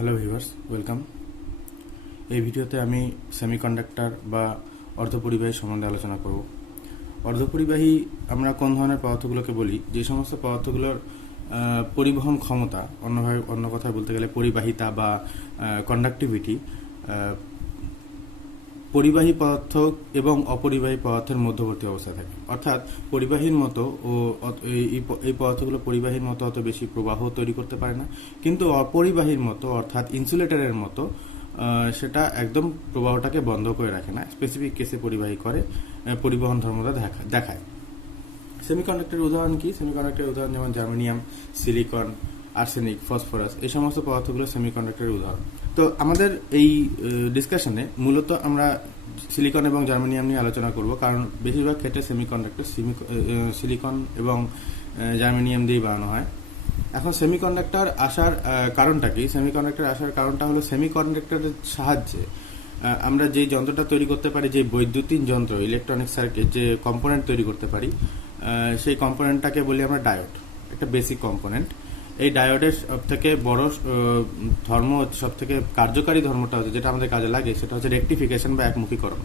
Hello viewers, welcome. এই ভিডিওতে আমি সেমিকন্ডাক্টর বা অর্ধপরিবাহী সম্বন্ধে আলোচনা করব। অর্ধপরিবাহী আমরা কোন ধরনের পদার্থগুলোকে বলি? যে সমস্ত পদার্থগুলোর পরিবহন ক্ষমতা, অন্য কথায় বলতে গেলে পরিবাহিতা বা কন্ডাক্টিভিটি পরিবাহী পদার্থ এবং অপরিবাহী পদার্থের মধ্যবর্তী অবস্থায় থাকে। অর্থাৎ পরিবাহীর মতো এই পদার্থগুলো পরিবাহীর মতো অত বেশি প্রবাহ তৈরি করতে পারে না, কিন্তু অপরিবাহীর মতো অর্থাৎ ইনসুলেটরের মতো সেটা একদম প্রবাহটাকে বন্ধ করে রাখে না। স্পেসিফিক কেসে পরিবাহী করে, পরিবহন ধর্মটা দেখায়। সেমিকন্ডাক্টরের উদাহরণ কি? সেমিকন্ডাক্টরের উদাহরণ যেমন জার্মেনিয়াম, সিলিকন, আর্সেনিক, ফসফরাস, এই সমস্ত পদার্থগুলো সেমিকন্ডাক্টরের উদাহরণ। তো আমাদের এই ডিসকাশনে মূলত আমরা সিলিকন এবং জার্মেনিয়াম নিয়ে আলোচনা করব, কারণ বেশিরভাগ ক্ষেত্রে সেমিকন্ডাক্টর সিলিকন এবং জার্মেনিয়াম দিয়েই বানানো হয়। এখন সেমিকন্ডাক্টর আসার কারণটা কি? সেমিকন্ডাক্টর আসার কারণটা হলো সেমিকন্ডাক্টরের সাহায্যে আমরা যে যন্ত্রটা তৈরি করতে পারি, যে বৈদ্যুতিন যন্ত্র, ইলেকট্রনিক সার্কিট, যে কম্পোনেন্ট তৈরি করতে পারি, সেই কম্পোনেন্টটাকে বলি আমরা ডায়োড। একটা বেসিক কম্পোনেন্ট। এই ডায়োডের সব থেকে বড় ধর্ম, সব থেকে কার্যকারী ধর্মটা হচ্ছে, যেটা আমাদের কাজে লাগে, সেটা হচ্ছে রেকটিফিকেশন বা একমুখীকরণ।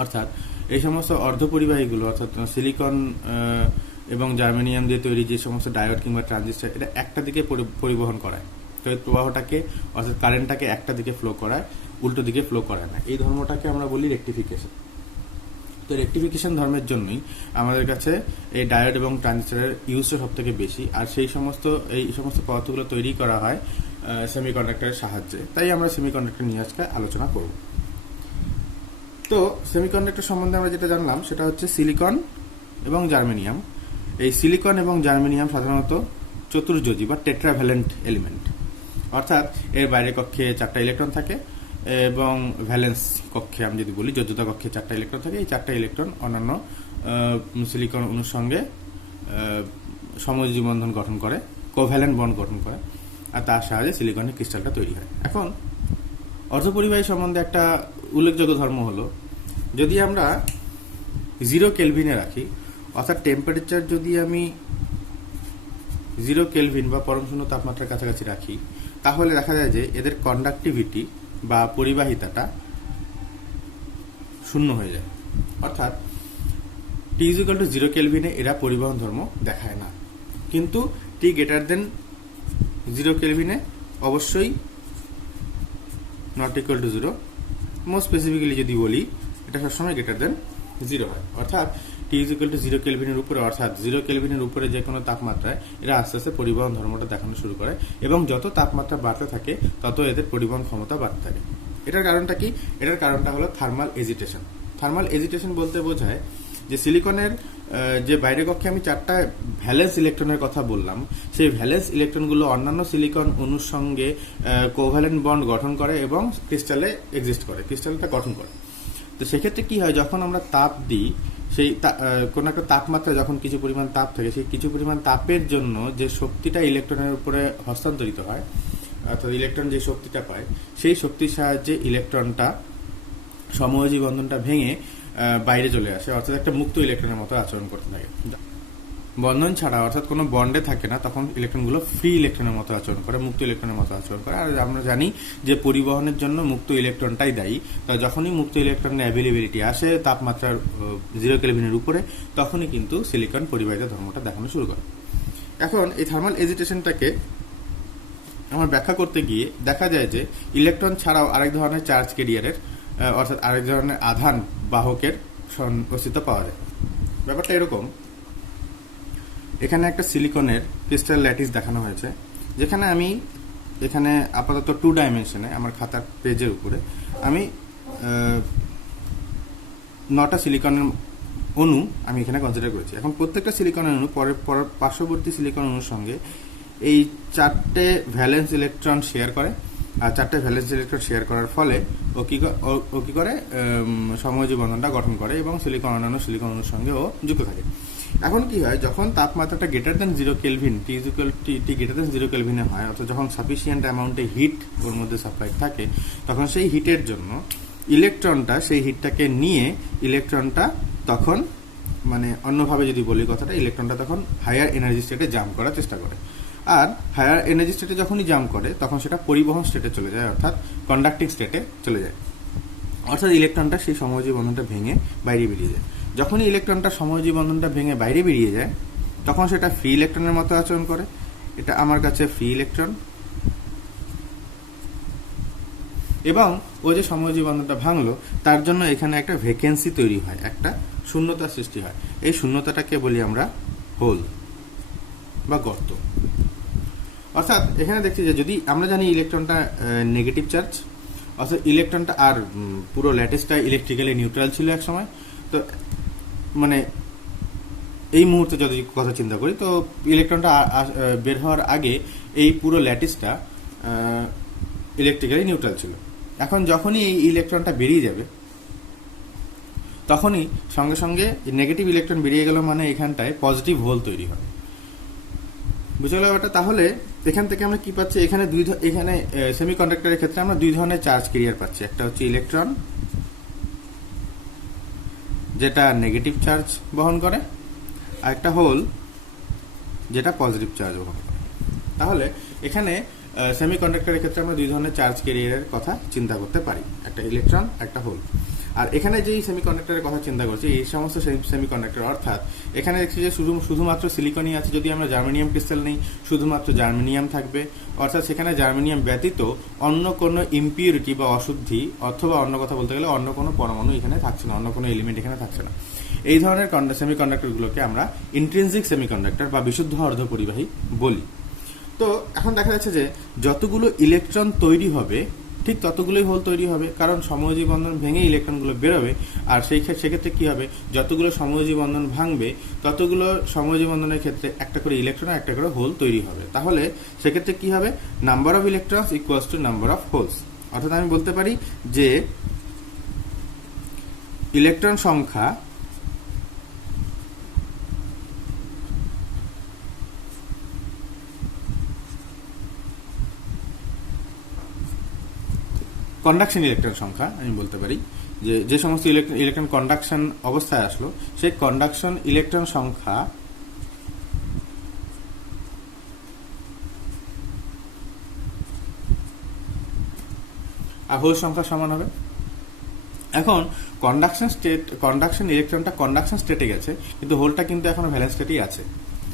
অর্থাৎ এই সমস্ত অর্ধপরিবাহীগুলো, অর্থাৎ সিলিকন এবং জার্মেনিয়াম দিয়ে তৈরি যে সমস্ত ডায়োড কিংবা ট্রানজিস্টর, এটা একটা দিকে পরিবহন করায়। তো এই প্রবাহটাকে, অর্থাৎ কারেন্টটাকে একটা দিকে ফ্লো করায়, উল্টো দিকে ফ্লো করায় না। এই ধর্মটাকে আমরা বলি রেকটিফিকেশন। তো রেকটিফিকেশন ধর্মের জন্যই আমাদের কাছে এই ডায়োড এবং ট্রানজিস্টরের ইউজটা সব থেকে বেশি। আর এই সমস্ত পদার্থগুলো তৈরি করা হয় সেমিকন্ডাক্টরের সাহায্যে। তাই আমরা সেমিকন্ডাক্টর নিয়ে আজকে আলোচনা করব। তো সেমিকন্ডাক্টর সম্বন্ধে আমরা যেটা জানলাম সেটা হচ্ছে সিলিকন এবং জার্মেনিয়াম। এই সিলিকন এবং জার্মেনিয়াম সাধারণত চতুর্যোজী বা টেট্রাভ্যালেন্ট এলিমেন্ট। অর্থাৎ এর বাইরের কক্ষে 4টা ইলেকট্রন থাকে এবং ভ্যালেন্স কক্ষে, আমি যদি বলি যোজ্যতা কক্ষে 4টা ইলেকট্রন থাকে। এই 4টা ইলেকট্রন অন্যান্য সিলিকন অণুর সঙ্গে সমযোজী বন্ধন গঠন করে, কোভ্যালেন্ট বন্ড গঠন করে, আর তার সাহায্যে সিলিকনের ক্রিস্টালটা তৈরি হয়। এখন অর্ধপরিবাহী সম্বন্ধে একটা উল্লেখযোগ্য ধর্ম হলো, যদি আমরা 0 কেলভিনে রাখি, অর্থাৎ টেম্পারেচার যদি আমি 0 কেলভিন বা পরম শূন্য তাপমাত্রার কাছাকাছি রাখি, তাহলে দেখা যায় যে এদের কন্ডাক্টিভিটি বা পরিবাহিতাটা শূন্য হয়ে যায়। অর্থাৎ T=0 কেলভিনে এরা পরিবহন ধর্ম দেখায় না, কিন্তু T>0 কেলভিনে অবশ্যই ≠0। মোস্ট স্পেসিফিক্যালি যদি বলি, এটা সবসময় >0 হয়। অর্থাৎ T=0 কেলভিনের উপরে, অর্থাৎ 0 কেলভিনের উপরে যে কোনো তাপমাত্রায় এরা আস্তে আস্তে পরিবহন ধর্মটা দেখানো শুরু করে, এবং যত তাপমাত্রা বাড়তে থাকে তত এদের পরিবহন ক্ষমতা বাড়তে থাকে। এটার কারণটা কি? এটার কারণটা হলো থার্মাল এজিটেশন। থার্মাল এজিটেশন বলতে বোঝায় যে সিলিকনের যে বাইরের কক্ষে আমি 4টা ভ্যালেন্স ইলেকট্রনের কথা বললাম, সেই ভ্যালেন্স ইলেকট্রনগুলো অন্যান্য সিলিকন অণুর সঙ্গে কোভ্যালেন্ট বন্ড গঠন করে এবং ক্রিস্টালে এক্সিস্ট করে, ক্রিস্টালটা গঠন করে। তো সেক্ষেত্রে কি হয়, যখন আমরা তাপ দিই, সেই কোনো একটা তাপমাত্রা যখন কিছু পরিমাণ তাপ থাকে, সেই কিছু পরিমাণ তাপের জন্য যে শক্তিটা ইলেকট্রনের উপরে হস্তান্তরিত হয়, অর্থাৎ ইলেকট্রন যে শক্তিটা পায়, সেই শক্তির সাহায্যে ইলেকট্রনটা সমযোজী বন্ধনটা ভেঙে বাইরে চলে আসে, অর্থাৎ একটা মুক্ত ইলেকট্রনের মতো আচরণ করতে থাকে। বন্ধন ছাড়া, অর্থাৎ কোনো বন্ডে থাকে না, তখন ইলেকট্রনগুলো ফ্রি ইলেকট্রনের মতো আচরণ করে, মুক্ত ইলেকট্রনের মতো আচরণ করে। আর আমরা জানি যে পরিবহনের জন্য মুক্ত ইলেকট্রনটাই দায়ী। যখনই মুক্ত ইলেকট্রনের অ্যাভেলেবিলিটি আসে তাপমাত্রার 0 কেলভিনের উপরে, তখনই কিন্তু সিলিকন পরিবাহিত ধর্মটা দেখানো শুরু করে। এখন এই থার্মাল এজিটেশনটাকে আমার ব্যাখ্যা করতে গিয়ে দেখা যায় যে ইলেকট্রন ছাড়াও আরেক ধরনের চার্জ ক্যারিয়ারের, অর্থাৎ আরেক ধরনের আধান বাহকের অস্তিত্ব পাওয়া যায়। ব্যাপারটা এরকম, এখানে একটা সিলিকনের ক্রিস্টাল ল্যাটিস দেখানো হয়েছে, যেখানে আমি এখানে আপাতত 2 ডাইমেনশনে আমার খাতার পেজের উপরে আমি 9টা সিলিকনের অণু আমি এখানে কনসিডার করেছি। এখন প্রত্যেকটা সিলিকনের অণু পার্শ্ববর্তী সিলিকন অণুর সঙ্গে এই 4টে ভ্যালেন্স ইলেকট্রন শেয়ার করে, আর 4টে ভ্যালেন্স ইলেকট্রন শেয়ার করার ফলে ও কি করে সমযোজী বন্ধনটা গঠন করে এবং অন্যান্য সিলিকন অণুর সঙ্গে ও যুক্ত থাকে। এখন কি হয়, যখন তাপমাত্রাটা >0 কেলভিন, T>0 কেলভিনে হয়, অর্থাৎ যখন সাফিসিয়েন্ট অ্যামাউন্টে হিট ওর মধ্যে সাপ্লাই থাকে, তখন সেই হিটের জন্য ইলেকট্রনটা, সেই হিটটাকে নিয়ে ইলেকট্রনটা তখন, মানে অন্যভাবে যদি বলি কথাটা, ইলেকট্রনটা তখন হায়ার এনার্জি স্টেটে জাম্প করার চেষ্টা করে। আর হায়ার এনার্জি স্টেটে যখনই জাম্প করে তখন সেটা পরিবহন স্টেটে চলে যায়, অর্থাৎ কন্ডাক্টিং স্টেটে চলে যায়। অর্থাৎ ইলেকট্রনটা সেই সমযোজী বন্ধনটা ভেঙে বাইরে বেরিয়ে যায়। যখনই ইলেকট্রনটা সমযোজী বন্ধনটা ভেঙে বাইরে বেরিয়ে যায় তখন সেটা ফ্রি ইলেকট্রনের মতো আচরণ করে। এটা আমার কাছে ফ্রি ইলেকট্রন, এবং ও যে সমযোজী বন্ধনটা ভাঙলো তার জন্য এখানে একটা ভ্যাকেন্সি তৈরি হয়, একটা শূন্যতা সৃষ্টি হয়। এই শূন্যতাটাকে বলি আমরা হোল বা গর্ত। অর্থাৎ এখানে দেখছি যে যদি আমরা জানি ইলেকট্রনটা নেগেটিভ চার্জ, অর্থাৎ ইলেকট্রনটা আর পুরো ল্যাটিসটা ইলেকট্রিক্যালি নিউট্রাল ছিল এক সময়, তো মানে এই মুহূর্তে যদি কথা চিন্তা করি তো ইলেকট্রনটা বের হওয়ার আগে এই পুরো ল্যাটিসটা ইলেকট্রিক্যালি নিউট্রাল ছিল। এখন যখনই এই ইলেকট্রনটা বেরিয়ে যাবে তখনই সঙ্গে সঙ্গে নেগেটিভ ইলেকট্রন বেরিয়ে গেল, মানে এখানটায় পজিটিভ হোল তৈরি হয়। বুঝে গেল ব্যাপারটা? তাহলে এখান থেকে আমরা কি পাচ্ছি, এখানে এখানে সেমিকন্ডাক্টরের ক্ষেত্রে আমরা দুই ধরনের চার্জ ক্যারিয়ার পাচ্ছি। একটা হচ্ছে ইলেকট্রন যেটা নেগেটিভ চার্জ বহন করে, আর একটা হোল যেটা পজিটিভ চার্জ বহন করে। তাহলে এখানে সেমিকন্ডাক্টরের ক্ষেত্রে আমরা দুই ধরনের চার্জ ক্যারিয়ারের কথা চিন্তা করতে পারি, একটা ইলেকট্রন একটা হোল। আর এখানে যেই সেমিকন্ডাক্টরের কথা চিন্তা করছি এই সমস্ত সেমিকন্ডাক্টর, অর্থাৎ এখানে দেখছি যে শুধুমাত্র সিলিকনই আছে। যদি আমরা জার্মেনিয়াম ক্রিস্টাল নেই শুধুমাত্র জার্মেনিয়াম থাকবে, অর্থাৎ সেখানে জার্মেনিয়াম ব্যতীত অন্য কোনো ইম্পিউরিটি বা অশুদ্ধি, অথবা অন্য কথা বলতে গেলে অন্য কোনো পরমাণু এখানে থাকছে না, অন্য কোনো এলিমেন্ট এখানে থাকছে না। এই ধরনের সেমিকন্ডাক্টরগুলোকে আমরা ইন্ট্রিনসিক সেমিকন্ডাক্টর বা বিশুদ্ধ অর্ধপরিবাহী বলি। তো এখন দেখা যাচ্ছে যে যতগুলো ইলেকট্রন তৈরি হবে ঠিক ততগুলোই হোল তৈরি হবে, কারণ সমযোজী বন্ধন ভেঙে ইলেকট্রনগুলো বেরোবে। আর সেক্ষেত্রে কি হবে, যতগুলো সমযোজী বন্ধন ভাঙবে ততগুলো সমযোজী বন্ধনের ক্ষেত্রে একটা করে ইলেকট্রন আর একটা করে হোল তৈরি হবে। তাহলে সেক্ষেত্রে কি হবে, number of electrons equals to number of holes. অর্থাৎ আমি বলতে পারি যে ইলেকট্রন সংখ্যা কন্ডাকশন ইলেকট্রন সংখ্যা, আমি বলতে পারি যে সমস্ত ইলেকট্রন কন্ডাকশন অবস্থায় আসলো সেই কন্ডাকশন ইলেকট্রন সংখ্যা আর হোল সংখ্যা সমান হবে। এখন কন্ডাকশন ইলেকট্রনটা কন্ডাকশন স্টেটে গেছে, কিন্তু হোলটা কিন্তু এখনো ভ্যালেন্স স্টেটেই আছে।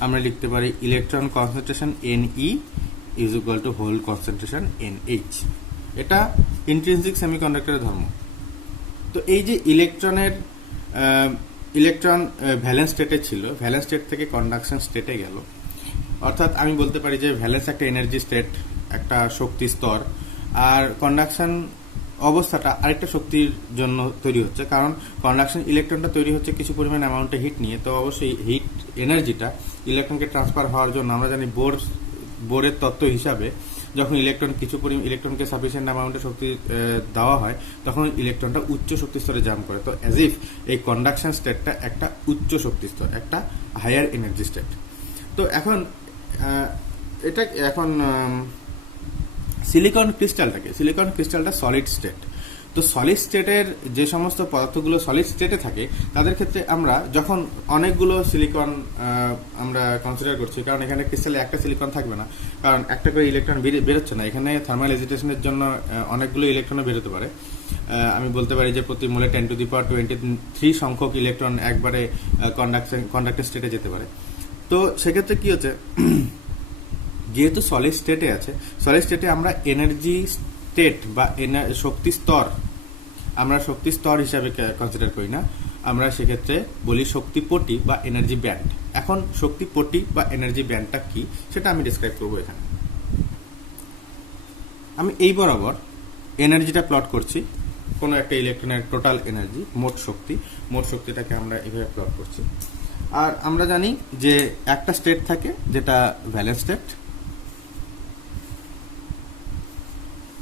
আমরা লিখতে পারি electron concentration Ne is equal to hole concentration NH। এটা ইন্ট্রিনসিক সেমিকন্ডাক্টরের ধর্ম। তো এই যে ইলেকট্রন ভ্যালেন্স স্টেটে ছিল, ভ্যালেন্স স্টেট থেকে কন্ডাকশন স্টেটে গেল, অর্থাৎ আমি বলতে পারি যে ভ্যালেন্স একটা এনার্জি স্টেট, একটা শক্তি স্তর, আর কন্ডাকশন অবস্থাটা আরেকটা শক্তির জন্য তৈরি হচ্ছে। কারণ কন্ডাকশন ইলেকট্রনটা তৈরি হচ্ছে কিছু পরিমাণ অ্যামাউন্টে হিট নিয়ে, তো অবশ্যই হিট এনার্জিটা ইলেকট্রনকে ট্রান্সফার হওয়ার জন্য আমরা জানি বোরের তত্ত্ব হিসাবে যখন ইলেকট্রনকে সাফিসিয়েন্ট অ্যামাউন্টে শক্তি দেওয়া হয় তখন ইলেকট্রনটা উচ্চ শক্তি স্তরে জাম্প করে। তো অ্যাজ ইফ এই কন্ডাকশন স্টেটটা একটা উচ্চ শক্তি স্তর, একটা হায়ার এনার্জি স্টেট। তো এখন সিলিকন ক্রিস্টালটা সলিড স্টেট। তো সলিড স্টেটের যে সমস্ত পদার্থগুলো সলিড স্টেটে থাকে তাদের ক্ষেত্রে আমরা যখন অনেকগুলো সিলিকন আমরা কনসিডার করছি, কারণ এখানে ক্রিস্টালে একটা সিলিকন থাকবে না, কারণ একটা করে ইলেকট্রন বেরোচ্ছে না, এখানে থার্মাল এজিটেশনের জন্য অনেকগুলো ইলেকট্রনও বেরোতে পারে। আমি বলতে পারি যে প্রতি মোলে 10⁻23 সংখ্যক ইলেকট্রন একবারে কন্ডাক্টিং স্টেটে যেতে পারে। তো সেক্ষেত্রে কি হচ্ছে, যেহেতু সলিড স্টেটে আছে, সলিড স্টেটে আমরা এনার্জি স্টেট বা শক্তি স্তর হিসাবে কনসিডার করি না, আমরা সেক্ষেত্রে বলি শক্তিপটি বা এনার্জি ব্যান্ড। এখন শক্তিপটি বা এনার্জি ব্যান্ডটা কি সেটা আমি ডিসক্রাইব করবো। এখানে আমি এই বরাবর এনার্জিটা প্লট করছি, কোনো একটা ইলেকট্রনের টোটাল এনার্জি, মোট শক্তিটাকে আমরা এইভাবে প্লট করছি। আর আমরা জানি যে একটা স্টেট থাকে যেটা ভ্যালেন্স স্টেট,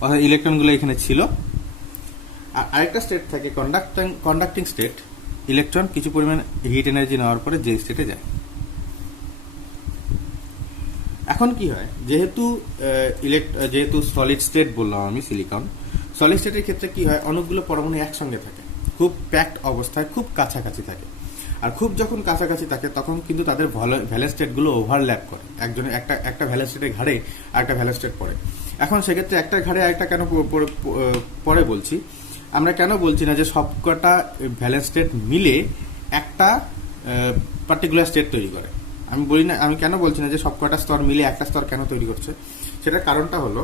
অর্থাৎ ইলেকট্রনগুলো এখানে ছিল, আর আরেকটা স্টেট থাকে কন্ডাক্টিং স্টেট, ইলেকট্রন কিছু পরিমাণ হিট এনার্জি নেওয়ার পরে যে স্টেটে যায়। এখন কি হয়, যেহেতু সলিড স্টেট বললাম আমি সিলিকন, সলিড স্টেটের ক্ষেত্রে কি হয়, অনেকগুলো পরমাণু একসঙ্গে থাকে, খুব প্যাকড অবস্থায় খুব কাছাকাছি থাকে। আর খুব যখন কাছাকাছি থাকে তখন কিন্তু তাদের ভ্যালেন্স স্টেটগুলো ওভারল্যাপ করে, একজনের একটা ভ্যালেন্স স্টেটের ঘাড়ে আরেকটা ভ্যালেন্স স্টেট পড়ে। এখন সেক্ষেত্রে একটা ঘাড়ে আরেকটা কেন পরে বলছি, আমরা কেন বলছি না যে সবকটা ভ্যালেন্স স্টেট মিলে একটা পার্টিকুলার স্টেট তৈরি করে। আমি কেন বলছি না যে সবকটা স্তর মিলে একটা স্তর কেন তৈরি করছে, সেটার কারণটা হলো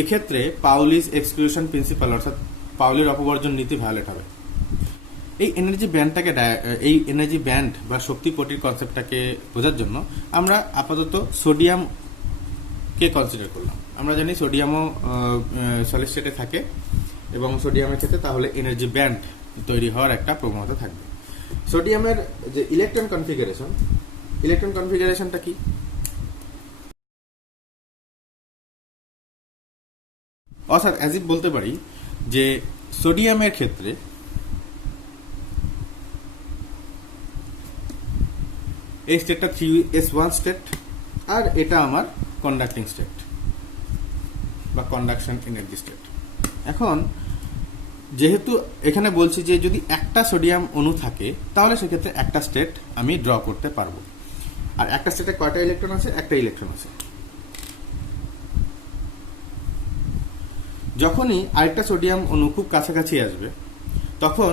এক্ষেত্রে পাউলিস এক্সক্লুশন প্রিন্সিপাল অর্থাৎ পাউলির অপবর্জন নীতি ভায়োলেট হবে। এই এনার্জি ব্যান্ড বা শক্তি পটির কনসেপ্টটাকে বোঝার জন্য আমরা আপাতত সোডিয়ামকে কনসিডার করলাম। আমরা জানি সোডিয়ামও সলিড স্টেটে থাকে এবং সোডিয়ামের ক্ষেত্রে তাহলে এনার্জি ব্যান্ড তৈরি হওয়ার একটা প্রবণতা থাকবে। সোডিয়ামের যে ইলেকট্রন কনফিগারেশনটা কি? অর্থাৎ অ্যাজ বলতে পারি যে সোডিয়ামের ক্ষেত্রে এই স্টেটটা 3s1 স্টেট, আর এটা আমার কন্ডাক্টিং স্টেট বা কন্ডাকশন এনার্জি স্টেট। এখন যেহেতু এখানে বলছি যে যদি একটা সোডিয়াম অণু থাকে তাহলে সেক্ষেত্রে একটা স্টেট আমি ড্র করতে পারবো। আর একটা স্টেটে কয়টা ইলেকট্রন আছে? একটা ইলেকট্রন আছে। যখনই আরেকটা সোডিয়াম অণু খুব কাছাকাছি আসবে তখন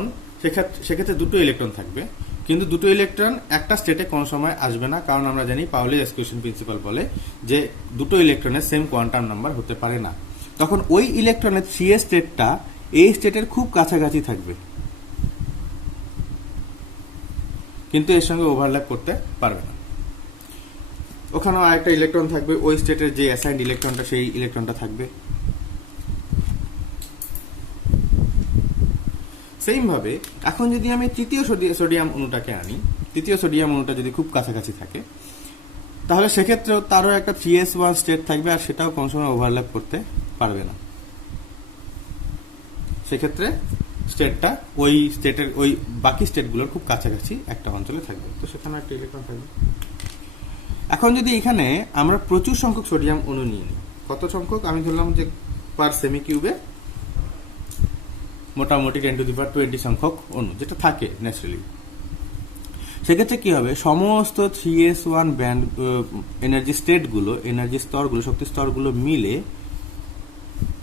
সেক্ষেত্রে দুটো ইলেকট্রন থাকবে, কিন্তু দুটো ইলেকট্রন একটা স্টেটে কোনো সময় আসবে না, কারণ আমরা জানি পাউলির এক্সক্লুশন প্রিন্সিপাল বলে যে দুটো ইলেকট্রনের সেম কোয়ান্টাম নাম্বার হতে পারে না। তখন ওই ইলেকট্রনের 3s স্টেটটা এই স্টেটের খুব কাছাকাছি থাকবে, কিন্তু এর সঙ্গে ওভারল্যাপ করতে পারবে না। ওখানেও আরেকটা ইলেকট্রন থাকবে, ওই স্টেটের যে অ্যাসাইন্ড ইলেকট্রনটা সেই ইলেকট্রনটা থাকবে। সেম ভাবে এখন যদি আমি তৃতীয় সোডিয়াম অণুটাকে আনি, তৃতীয় সোডিয়াম অণুটা যদি খুব কাছাকাছি থাকে তাহলে সেক্ষেত্রেও তারও একটা 3s1 স্টেট থাকবে, আর সেটাও কোনো সময় ওভারল্যাপ করতে পারবে না। সেক্ষেত্রে স্টেটটা ওই বাকি স্টেটগুলোর খুব কাছাকাছি একটা অঞ্চলে থাকবে, তো সেখানে একটা ইলেকট্রন থাকবে। এখন যদি এখানে আমরা প্রচুর সংখ্যক সোডিয়াম অণু নিয়ে নিই, কত সংখ্যক? আমি ধরলাম যে পার সেমি কিউবে মোটামুটি 10⁻20 সংখ্যক অণু যেটা থাকে ন্যাচারালি। সেক্ষেত্রে কি হবে? সমস্ত 3s1 ব্যান্ড এনার্জি স্টেটগুলো, এনার্জি স্তরগুলো, শক্তি স্তরগুলো মিলে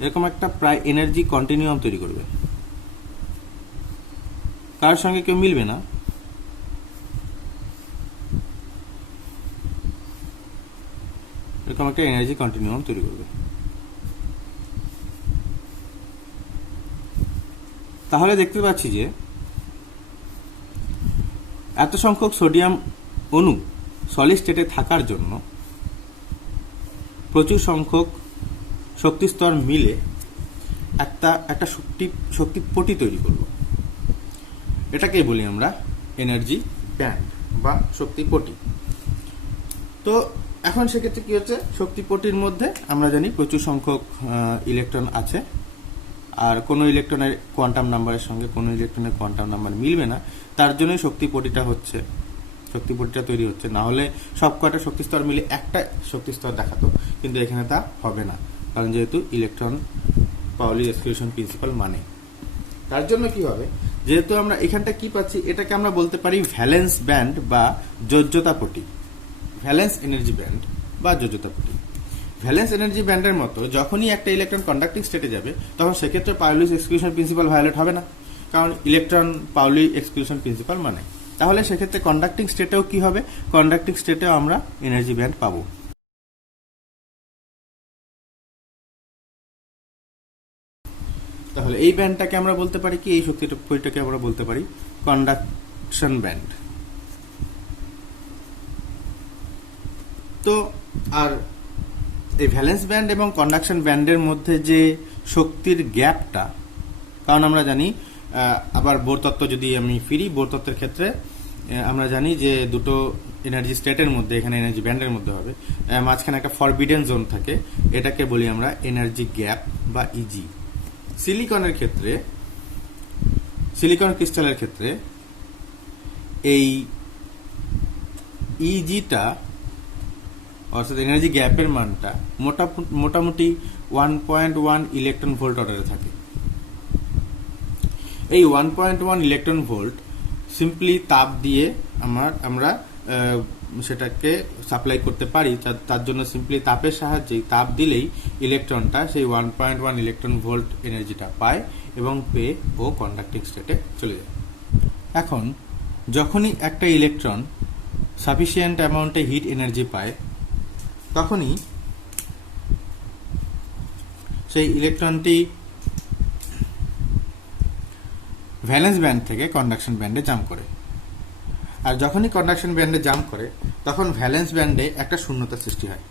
এরকম একটা প্রায় এনার্জি কন্টিনিউয়াম তৈরি করবে। কার সঙ্গে কেউ মিলবে না, এরকম একটা এনার্জি কন্টিনিউয়াম তৈরি করবে। তাহলে দেখতে পাচ্ছি যে এত সংখ্যক সোডিয়াম অণু সলিড স্টেটে থাকার জন্য প্রচুর সংখ্যক শক্তি স্তর মিলে একটা শক্তি পটি তৈরি করব। এটাকেই বলি আমরা এনার্জি ব্যান্ড বা শক্তি পটি। তো এখন সেক্ষেত্রে কি হচ্ছে? শক্তি পটির মধ্যে আমরা জানি প্রচুর সংখ্যক ইলেকট্রন আছে, আর কোনো ইলেকট্রনের কোয়ান্টাম নাম্বারের সঙ্গে কোনো ইলেকট্রনের কোয়ান্টাম নাম্বার মিলবে না, তার জন্যই শক্তি পটিটা তৈরি হচ্ছে। না হলে সব কয়টা শক্তি স্তর মিলে একটা শক্তি স্তর দেখাতো, কিন্তু এখানে তা হবে না, কারণ যেহেতু ইলেকট্রন পাউলি এক্সক্লুশন প্রিন্সিপাল মানে। তার জন্য কি হবে? যেহেতু আমরা এখানটা কি পাচ্ছি, এটাকে আমরা বলতে পারি ভ্যালেন্স ব্যান্ড বা যোজ্যতা পটি, ভ্যালেন্স এনার্জি ব্যান্ড বা যোজ্যতা পটি। ভ্যালেন্স এনার্জি ব্যান্ডের মতো যখনই একটা ইলেকট্রন কন্ডাক্টিং স্টেটে যাবে তখন সেক্ষেত্রে পাউলির এক্সক্লুশন প্রিন্সিপাল ভায়োলেট হবে না, কারণ ইলেকট্রন পাউলি এক্সক্লুশন প্রিন্সিপাল মানে। তাহলে সেক্ষেত্রে কন্ডাক্টিং স্টেটেও কি হবে? কন্ডাক্টিং স্টেটেও আমরা এনার্জি ব্যান্ড পাবো। তাহলে এই ব্যান্ডটাকে আমরা বলতে পারি কি, এই শক্তিটাকে আমরা বলতে পারি কন্ডাকশন ব্যান্ড। তো আর এই ভ্যালেন্স ব্যান্ড এবং কন্ডাকশন ব্যান্ডের মধ্যে যে শক্তির গ্যাপটা, কারণ আমরা জানি আবার বোর তত্ত্ব যদি আমি ফিরি, বোর তত্ত্বের ক্ষেত্রে আমরা জানি যে দুটো এনার্জি স্টেটের মধ্যে, এখানে এনার্জি ব্যান্ডের মধ্যে হবে, মাঝখানে একটা ফরবিডেন জোন থাকে, এটাকে বলি আমরা এনার্জি গ্যাপ বা ইজি। সিলিকন ক্রিস্টালের ক্ষেত্রে এই ইজিটা অর্থাৎ এনার্জি গ্যাপের মানটা মোটামুটি 1.1 ইলেকট্রন ভোল্ট অর্ডারে থাকে। এই 1.1 ইলেকট্রন ভোল্ট সিম্পলি তাপ দিয়ে আমরা সেটাকে সাপ্লাই করতে পারি। তার জন্য সিম্পলি তাপের সাহায্যে তাপ দিলেই ইলেকট্রনটা সেই 1.1 ইলেকট্রন ভোল্ট এনার্জিটা পায় এবং পেয়ে ও কন্ডাক্টিং স্টেটে চলে যায়। এখন যখনই একটা ইলেকট্রন সাফিসিয়েন্ট অ্যামাউন্টে হিট এনার্জি পায়, তখনই সেই ইলেকট্রনটি ভ্যালেন্স ব্যান্ড থেকে কন্ডাকশন ব্যান্ডে জাম্প করে। আর যখনই কন্ডাকশন ব্যান্ডে জাম্প করে, তখন ভ্যালেন্স ব্যান্ডে একটা শূন্যতা সৃষ্টি হয়।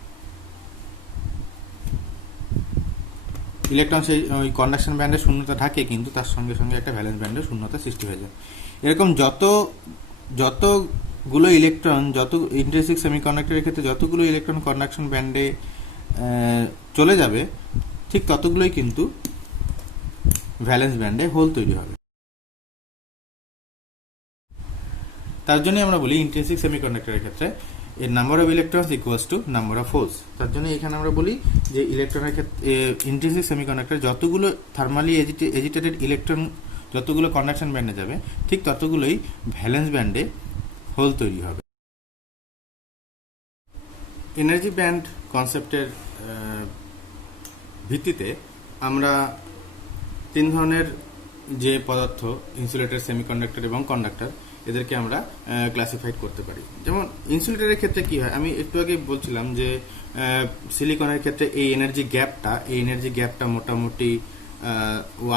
ইলেকট্রন সেই ওই কন্ডাকশন ব্যান্ডে শূন্যতা ঢাকে, কিন্তু তার সঙ্গে সঙ্গে একটা ভ্যালেন্স ব্যান্ডে শূন্যতা সৃষ্টি হয়ে যায়। এরকম যতগুলো ইলেকট্রন, যত ইন্ট্রিনসিক সেমিকন্ডাক্টরের ক্ষেত্রে যতগুলো ইলেকট্রন কন্ডাকশন ব্যান্ডে চলে যাবে, ঠিক ততগুলোই কিন্তু ভ্যালেন্স ব্যান্ডে হোল তৈরি হবে। তার জন্য আমরা বলি ইন্ট্রিনসিক সেমিকন্ডাক্টরের ক্ষেত্রে এর number of electrons equals to number of holes. তার জন্য এখানে আমরা বলি যে ইলেকট্রনের ক্ষেত্রে ইন্ট্রিনসিক সেমিকন্ডাক্টর যতগুলো থার্মালি এজিটেটেড ইলেকট্রন যতগুলো কন্ডাকশন ব্যান্ডে যাবে, ঠিক ততগুলোই ভ্যালেন্স ব্যান্ডে হোল তৈরি হবে। এনার্জি ব্যান্ড কনসেপ্টের ভিত্তিতে আমরা তিন ধরনের যে পদার্থ, ইনসুলেটর, সেমিকন্ডাক্টর এবং কন্ডাক্টর, এদেরকে আমরা ক্লাসিফাইড করতে পারি। যেমন ইনসুলেটরের ক্ষেত্রে কি হয়, আমি একটু আগে বলছিলাম যে সিলিকনের ক্ষেত্রে এই এনার্জি গ্যাপটা মোটামুটি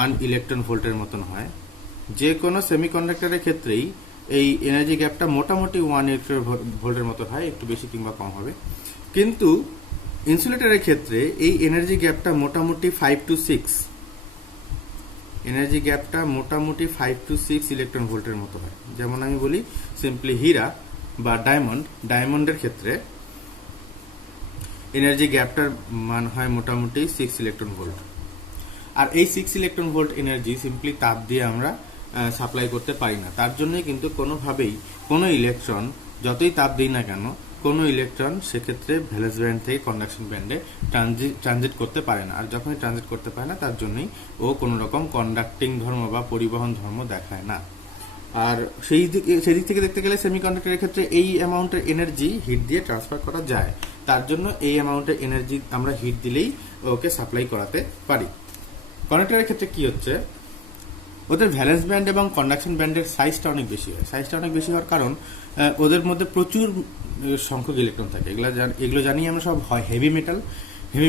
1 ইলেকট্রন ভোল্টের মতন হয়। যে কোনো সেমিকন্ডাক্টরের ক্ষেত্রেই এই এনার্জি গ্যাপটা মোটামুটি 1 ইলেকট্রন ভোল্টের মতো হয়, একটু বেশি কিংবা কম হবে। কিন্তু ইনসুলেটরের ক্ষেত্রে এই এনার্জি গ্যাপটা মোটামুটি 5 to 6 ইলেকট্রন ভোল্টের মতো হয়। যেমন আমি বলি সিম্পলি হীরা বা ডায়মন্ডের ক্ষেত্রে এনার্জি গ্যাপটার মান হয় মোটামুটি 6 ইলেকট্রন ভোল্ট। আর এই 6 ইলেকট্রন ভোল্ট এনার্জি সিম্পলি তাপ দিয়ে আমরা সাপ্লাই করতে পারি না। তার জন্যই কিন্তু কোনোভাবেই কোনো ইলেকট্রন যতই তাপ দিই না কেন, কোনো ইলেকট্রন সেক্ষেত্রে ভ্যালেন্স ব্যান্ড থেকে কন্ডাকশন ব্যান্ডে ট্রানজিট করতে পারে না। আর যখনই ট্রানজিট করতে পারে না, তার জন্যই ও কোনো রকম কন্ডাক্টিং ধর্ম বা পরিবহন ধর্ম দেখায় না। আর সেদিক থেকে দেখতে গেলে সেমিকন্ডাক্টরের ক্ষেত্রে এই অ্যামাউন্টের এনার্জি হিট দিয়ে ট্রান্সফার করা যায়। তার জন্য এই অ্যামাউন্টের এনার্জি আমরা হিট দিলেই ওকে সাপ্লাই করাতে পারি। কন্ডাক্টরের ক্ষেত্রে কি হচ্ছে, ওদের ভ্যালেন্স ব্যান্ড এবং কন্ডাকশন ব্যান্ডের সাইজটা অনেক বেশি হয়। সাইজটা অনেক বেশি হওয়ার কারণ ওদের মধ্যে প্রচুর সংখ্যক ইলেকট্রন থাকে। এগুলো জানি আমরা সব হয় হেভি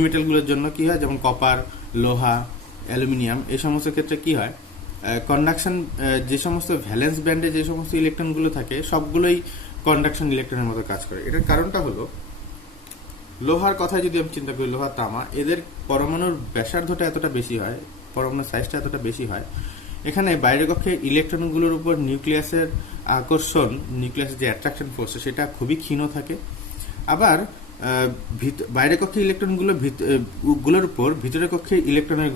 মেটালগুলোর জন্য কি হয়, যেমন কপার, লোহা, অ্যালুমিনিয়াম, এই সমস্ত ক্ষেত্রে কি হয়, কন্ডাকশন যে সমস্ত ভ্যালেন্স ব্যান্ডে যে সমস্ত ইলেকট্রনগুলো থাকে সবগুলোই কন্ডাকশন ইলেকট্রনের মতো কাজ করে। এটার কারণটা হলো, লোহার কথা যদি আমি চিন্তা করি, লোহা, তামা, এদের পরমাণুর ব্যাসার্ধটা এতটা বেশি হয়, পরমাণুর সাইজটা এতটা বেশি হয়, এখানে বাইরের কক্ষে ইলেকট্রনগুলোর উপর নিউক্লিয়াসের আকর্ষণ, নিউক্লিয়াসের যে অ্যাট্রাকশন ফোর্স, সেটা খুবই ক্ষীণ থাকে। আবার বাইরের কক্ষে ইলেকট্রনগুলোর উপর ভিতরের কক্ষে ইলেকট্রনের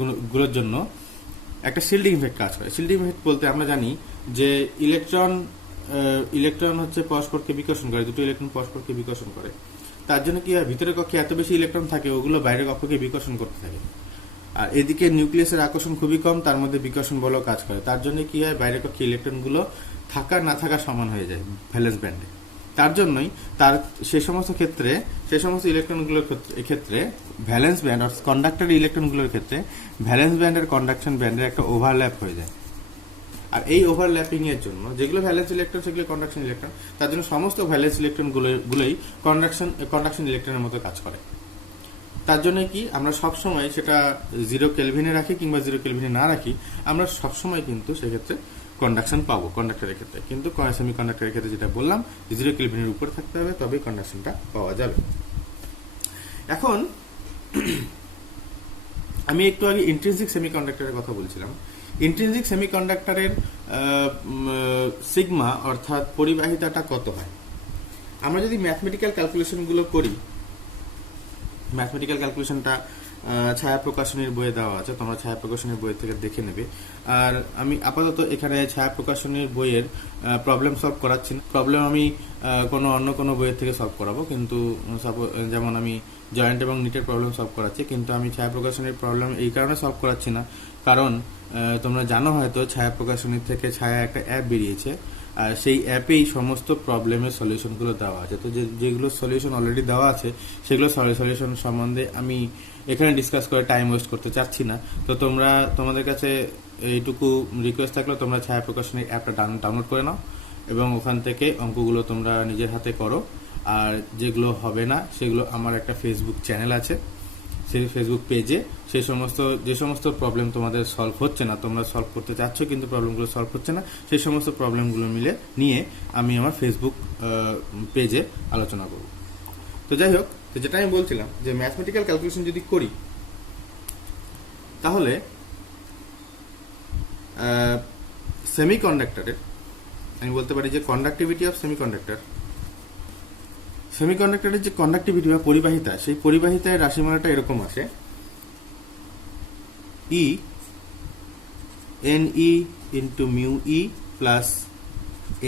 জন্য একটা শিল্ডিং ইফেক্ট কাজ করে। শিল্ডিং ইফেক্ট বলতে আমরা জানি যে ইলেকট্রন হচ্ছে পরস্পরকে বিকর্ষণ করে, দুটো ইলেকট্রন পরস্পরকে বিকর্ষণ করে। তার জন্য কি হয়, ভিতরের কক্ষে এত বেশি ইলেকট্রন থাকে, ওগুলো বাইরের কক্ষকে বিকর্ষণ করতে থাকে। আর এদিকে নিউক্লিয়াসের আকর্ষণ খুবই কম, তার মধ্যে বিকর্ষণ বলও কাজ করে। তার জন্য কি হয়, বাইরের কক্ষে ইলেকট্রনগুলো থাকা না থাকা সমান হয়ে যায় ভ্যালেন্স ব্যান্ডে। তার জন্যই সেই সমস্ত ইলেকট্রনগুলোর ক্ষেত্রে ভ্যালেন্স ব্যান্ড আর কন্ডাক্টর ইলেকট্রনগুলোর ক্ষেত্রে ভ্যালেন্স ব্যান্ড আর কন্ডাকশন ব্যান্ডের একটা ওভারল্যাপ হয়ে যায়। আর এই ওভারল্যাপিং এর জন্য যেগুলো ভ্যালেন্স ইলেকট্রন সেগুলো কন্ডাকশন ইলেকট্রন, তার জন্য সমস্ত ভ্যালেন্স ইলেকট্রনগুলোই কন্ডাকশন ইলেকট্রনের মতো কাজ করে। তার জন্য কি আমরা সবসময় সেটা 0 কেলভিনে রাখি কিংবা 0 কেলভিনে না রাখি, আমরা সবসময় কিন্তু সেক্ষেত্রে কন্ডাকশন পাবো কন্ডাক্টরের ক্ষেত্রে। কিন্তু সেমিকন্ডাক্টরের ক্ষেত্রে যেটা বললাম, 0 কেলভিনের উপর থাকতে হবে, তবেই কন্ডাকশনটা পাওয়া যাবে। এখন আমি একটু আগে ইন্ট্রিনসিক সেমিকন্ডাক্টরের কথা বলছিলাম। ইন্ট্রিনসিক সেমিকন্ডাক্টরের সিগমা অর্থাৎ পরিবাহিতাটা কত হয়, আমরা যদি ম্যাথমেটিক্যাল ক্যালকুলেশনগুলো করি, ম্যাথমেটিক্যাল ক্যালকুলেশনটা ছায়া প্রকাশনীর বইয়ে দেওয়া আছে, তোমরা ছায়া প্রকাশনীর বই থেকে দেখে নেবে। আর আমি আপাতত এখানে ছায়া প্রকাশনীর বইয়ের প্রবলেম সলভ করাচ্ছি না, প্রবলেম আমি অন্য কোনো বইয়ের থেকে সলভ করাবো। কিন্তু যেমন আমি জয়েন্ট এবং নিটের প্রবলেম সলভ করাচ্ছি, কিন্তু আমি ছায়া প্রকাশনীর প্রবলেম এই কারণে সলভ করাচ্ছি না, কারণ তোমরা জানো হয়তো ছায়া প্রকাশনীর থেকে ছায়া একটা অ্যাপ বেরিয়েছে, আর সেই অ্যাপেই সমস্ত প্রবলেমের সলিউশনগুলো দেওয়া আছে। তো যেগুলো সলিউশন অলরেডি দেওয়া আছে সেগুলো সলিউশন সম্বন্ধে আমি এখানে ডিসকাস করে টাইম ওয়েস্ট করতে চাচ্ছি না। তো তোমাদের কাছে এইটুকু রিকোয়েস্ট থাকলো, তোমরা ছায়া প্রকাশনীর অ্যাপটা ডাউনলোড করে নাও এবং ওখান থেকে অঙ্কগুলো তোমরা নিজের হাতে করো। আর যেগুলো হবে না সেগুলো আমার একটা ফেসবুক চ্যানেল আছে, সেই ফেসবুক পেজে যে সমস্ত প্রবলেম তোমাদের সলভ হচ্ছে না, তোমরা সলভ করতে চাচ্ছ কিন্তু প্রবলেমগুলো সলভ হচ্ছে না, সেই সমস্ত প্রবলেমগুলো নিয়ে আমি আমার ফেসবুক পেজে আলোচনা করব। তো যাই হোক, তো যেটা আমি বলছিলাম যে ম্যাথমেটিক্যাল ক্যালকুলেশন যদি করি তাহলে সেমিকন্ডাক্টরের আমি বলতে পারি যে কন্ডাক্টিভিটি অফ সেমিকন্ডাক্টরের যে কন্ডাক্টিভিটি বা পরিবাহিতা, সেই পরিবাহিতায় রাশিমালাটা এরকম আসে E N E into mu E plus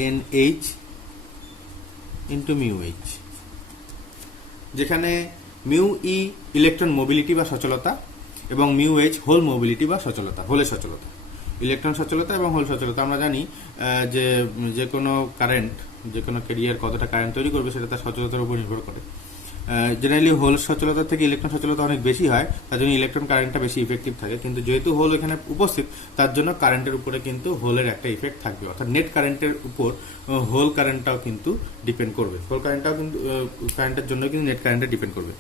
N H into mu H, যেখানে মিউ ই ইলেকট্রন মোবিলিটি বা সচলতা এবং মিউ এইচ হোল মোবিলিটি বা সচলতা, হোলের সচলতা, ইলেকট্রন সচলতা এবং হোল সচলতা। আমরা জানি যে কোনো কারেন্ট, যে কোনো ক্যারিয়ার কতটা কারেন্ট তৈরি করবে সেটা তার সচলতার উপর নির্ভর করে। জেনারেলি হোল সচলতা থেকে ইলেকট্রন সচলতা অনেক বেশি হয়, তার জন্য ইলেকট্রন কারেন্টটা বেশি ইফেক্টিভ থাকে। কিন্তু যেহেতু হোল এখানে উপস্থিত, তার জন্য কারেন্টের উপরে কিন্তু হোলের একটা ইফেক্ট থাকবে, অর্থাৎ নেট কারেন্টের উপর হোল কারেন্টটাও কিন্তু ডিপেন্ড করবে। হোল কারেন্টটাও কিন্তু কারেন্টের জন্য কিন্তু নেট কারেন্টে ডিপেন্ড করবে।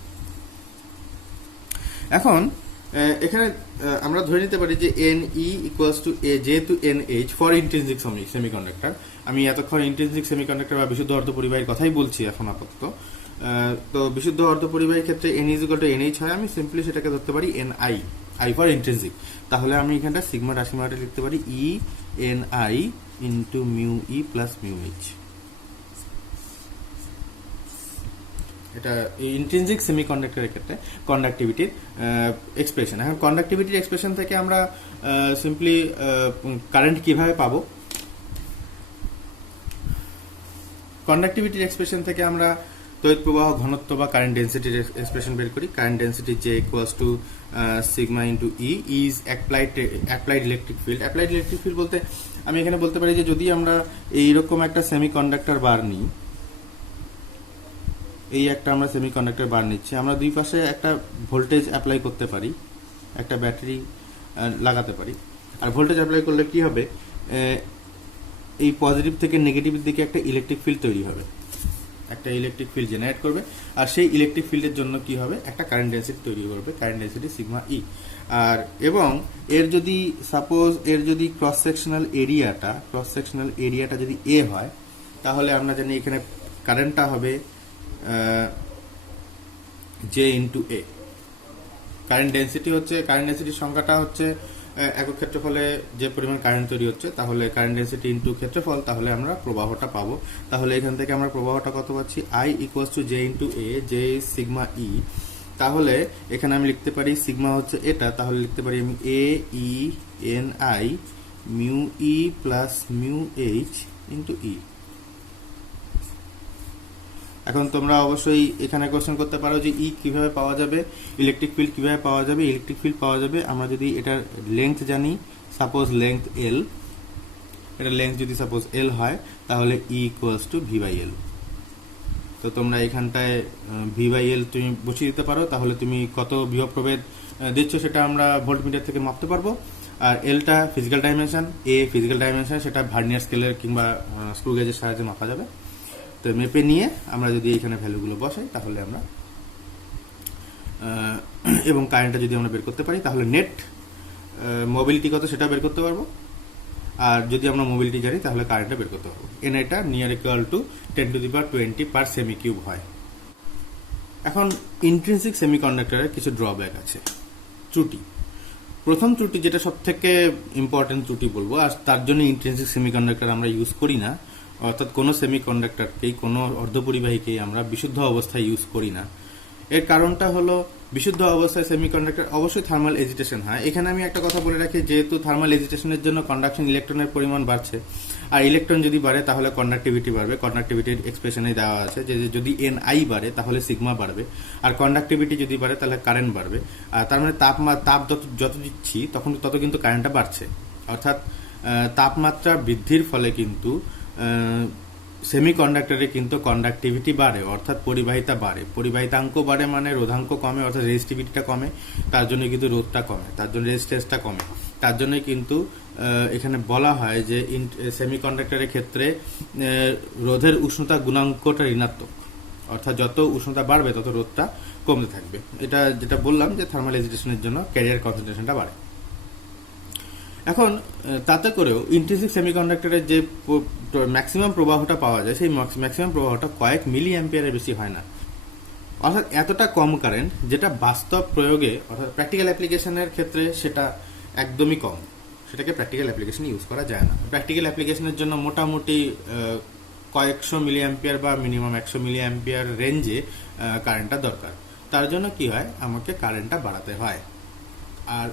এখন এখানে আমরা ধরে নিতে পারি যে এন ই ইকুয়ালস টু এ, যেহেতু N H for intrinsic semiconductor, আমি এতক্ষণ ইন্ট্রিনসিক সেমিকন্ডাক্টর বা বিশুদ্ধ অর্ধপরিবাহীর কথাই বলছি এখন আপাতত। তো বিশুদ্ধ অর্ধপরিবাহীর ক্ষেত্রে N is equal two N H হয়, আমি সিম্পলি সেটাকে ধরতে পারি এন আই ফর ইন্ট্রিনসিক। তাহলে আমি এখানটা সিগমা রাশিমালাটা লিখতে পারি ই N I into mu E plus mu H. এটা ইন্ট্রিনসিক সেমিকন্ডাক্টরের ক্ষেত্রে কন্ডাক্টিভিটির এক্সপ্রেশন। এখন কন্ডাক্টিভিটির এক্সপ্রেশন থেকে আমরা সিম্পলি কারেন্ট কিভাবে পাবো, কন্ডাক্টিভিটির এক্সপ্রেশন থেকে আমরা তড়িৎ প্রবাহ ঘনত্ব বা কারেন্ট ডেন্সিটির এক্সপ্রেশন বের করি। কারেন্ট ডেন্সিটি যে equals to sigma into E is applied electric field. Applied electric field বলতে আমি এখানে বলতে পারি যে যদি আমরা এইরকম একটা সেমিকন্ডাক্টর বার নিই, এই একটা আমরা সেমিকন্ডাক্টর বার নিচ্ছি, আমরা দুই পাশে একটা ভোল্টেজ অ্যাপ্লাই করতে পারি, একটা ব্যাটারি লাগাতে পারি। আর ভোল্টেজ অ্যাপ্লাই করলে কি হবে, এই পজিটিভ থেকে নেগেটিভের দিকে একটা ইলেকট্রিক ফিল্ড তৈরি হবে, একটা ইলেকট্রিক ফিল্ড জেনারেট করবে। আর সেই ইলেকট্রিক ফিল্ডের জন্য কি হবে, একটা কারেন্ট ডেন্সিটি তৈরি করবে, কারেন্ট ডেন্সিটি সিগমা ই। আর এবং এর যদি ক্রস সেকশনাল এরিয়াটা যদি এ হয়, তাহলে আমরা জানি এখানে কারেন্টটা হবে জে ইন্টু এ। কারেন্ট ডেন্সিটির সংখ্যাটা হচ্ছে একক ক্ষেত্রফলে যে পরিমাণ কারেন্ট তৈরি হচ্ছে, তাহলে কারেন্ট ডেন্সিটি ইন্টু ক্ষেত্রফল, তাহলে আমরা প্রবাহটা পাবো। তাহলে এখান থেকে আমরা প্রবাহটা কত পাচ্ছি, I equals to J into A, J sigma E. তাহলে এখানে আমি লিখতে পারি সিগমা হচ্ছে এটা, তাহলে লিখতে পারি আমি A E N I mu E plus mu H into E. এখন তোমরা অবশ্যই এখানে কোশ্চেন করতে পারো যে ই কিভাবে পাওয়া যাবে, ইলেকট্রিক ফিল্ড কিভাবে পাওয়া যাবে। ইলেকট্রিক ফিল্ড পাওয়া যাবে আমরা যদি এটার লেংথ জানি, সাপোজ লেংথ এল, এটা লেংথ যদি সাপোজ এল হয়, তাহলে E equals to V by L. তো তোমরা এখানটায় ভি বাই এল তুমি বসিয়ে দিতে পারো, তাহলে তুমি কত বিভব প্রভেদ দিচ্ছ সেটা আমরা ভোল্টমিটার থেকে মাপতে পারবো। আর এলটা physical dimension, a physical dimension, সেটা ভার্নিয়ার স্কেলের কিংবা স্ক্রু গেজের সাহায্যে মাপা যাবে। তো মেপে নিয়ে আমরা যদি এখানে ভ্যালুগুলো বসাই, তাহলে আমরা এবং কারেন্টটা যদি আমরা বের করতে পারি, তাহলে নেট মোবিলিটি কত সেটা বের করতে পারবো। আর যদি আমরা মোবিলিটি জানি, তাহলে কারেন্টটা বের করতে পারবো। এন এটা near equal to 10⁻20 per semi cube হয়। এখন ইন্ট্রিনসিক সেমিকন্ডাক্টরের কিছু ড্রব্যাক আছে, ত্রুটি। প্রথম ত্রুটি, যেটা সব থেকে ইম্পর্টেন্ট ত্রুটি বলবো, আর তার জন্য ইন্ট্রিনসিক সেমিকন্ডাক্টর আমরা ইউজ করি না, অর্থাৎ কোনো সেমিকন্ডাক্টরকেই, কোনো অর্ধপরিবাহীকেই আমরা বিশুদ্ধ অবস্থায় ইউজ করি না। এর কারণটা হলো, বিশুদ্ধ অবস্থায় সেমিকন্ডাক্টর অবশ্যই থার্মাল এজিটেশন হয়। এখানে আমি একটা কথা বলে রাখি, যেহেতু থার্মাল এজিটেশনের জন্য কন্ডাকশন ইলেকট্রনের পরিমাণ বাড়ছে, আর ইলেকট্রন যদি বাড়ে তাহলে কন্ডাক্টিভিটি বাড়বে। কন্ডাক্টিভিটির এক্সপ্রেশনে দেওয়া আছে যে যদি এন আই বাড়ে তাহলে সিগমা বাড়বে, আর কন্ডাক্টিভিটি যদি বাড়ে তাহলে কারেন্ট বাড়বে। আর তার মানে তাপ যত দিচ্ছি তত কিন্তু কারেন্টটা বাড়ছে। অর্থাৎ তাপমাত্রা বৃদ্ধির ফলে কিন্তু সেমিকন্ডাক্টরে কিন্তু কন্ডাক্টিভিটি বাড়ে, অর্থাৎ পরিবাহিতা বাড়ে, পরিবাহিতাঙ্ক বাড়ে মানে রোধাঙ্ক কমে, অর্থাৎ রেজিস্টিভিটিটা কমে, তার জন্য কিন্তু রোধটা কমে, তার জন্য রেজিস্ট্যান্সটা কমে। তার জন্যই কিন্তু এখানে বলা হয় যে সেমিকন্ডাক্টরের ক্ষেত্রে রোধের উষ্ণতা গুণাঙ্কটা ঋণাত্মক, অর্থাৎ যত উষ্ণতা বাড়বে তত রোধটা কমতে থাকবে। এটা যেটা বললাম যে থার্মাল এজিটেশনের জন্য ক্যারিয়ার কনসেন্ট্রেশনটা বাড়ে। এখন তাতে করেও ইন্ট্রিনসিক সেমিকন্ডাক্টরের যে ম্যাক্সিমাম প্রবাহটা পাওয়া যায়, সেই ম্যাক্সিমাম প্রবাহটা কয়েক মিলি অ্যাম্পিয়ারের বেশি হয় না, অর্থাৎ এতটা কম কারেন্ট যেটা বাস্তব প্রয়োগে অর্থাৎ প্র্যাকটিক্যাল অ্যাপ্লিকেশনের ক্ষেত্রে সেটা একদমই কম, সেটাকে প্র্যাকটিক্যাল অ্যাপ্লিকেশনে ইউজ করা যায় না। প্র্যাকটিক্যাল অ্যাপ্লিকেশনের জন্য মোটামুটি কয়েকশো মিলি অ্যাম্পিয়ার বা মিনিমাম 100 মিলি অ্যাম্পিয়ার রেঞ্জে কারেন্টটা দরকার। তার জন্য কি হয়, আমাকে কারেন্টটা বাড়াতে হয়। আর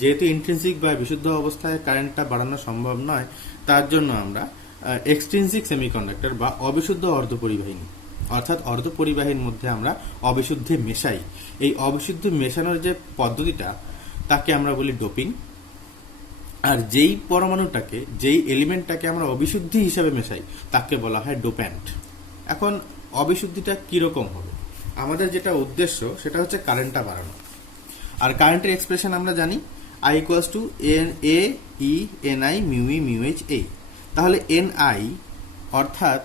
যেহেতু ইন্ট্রিনসিক বা বিশুদ্ধ অবস্থায় কারেন্টটা বাড়ানো সম্ভব নয়, তার জন্য আমরা এক্সট্রিনসিক সেমিকন্ডাক্টর বা অবিশুদ্ধ অর্ধপরিবাহী নিই, অর্থাৎ অর্ধপরিবাহীর মধ্যে আমরা অবিশুদ্ধি মেশাই। এই অবিশুদ্ধি মেশানোর যে পদ্ধতিটা তাকে আমরা বলি ডোপিং। আর যেই পরমাণুটাকে, যেই এলিমেন্টটাকে আমরা অবিশুদ্ধি হিসাবে মেশাই তাকে বলা হয় ডোপ্যান্ট। এখন অবিশুদ্ধিটা কিরকম হবে, আমাদের যেটা উদ্দেশ্য সেটা হচ্ছে কারেন্টটা বাড়ানো। আর কারেন্টের এক্সপ্রেশন আমরা জানি I equals to A E N I mu E mu H এই। তাহলে এন আই অর্থাৎ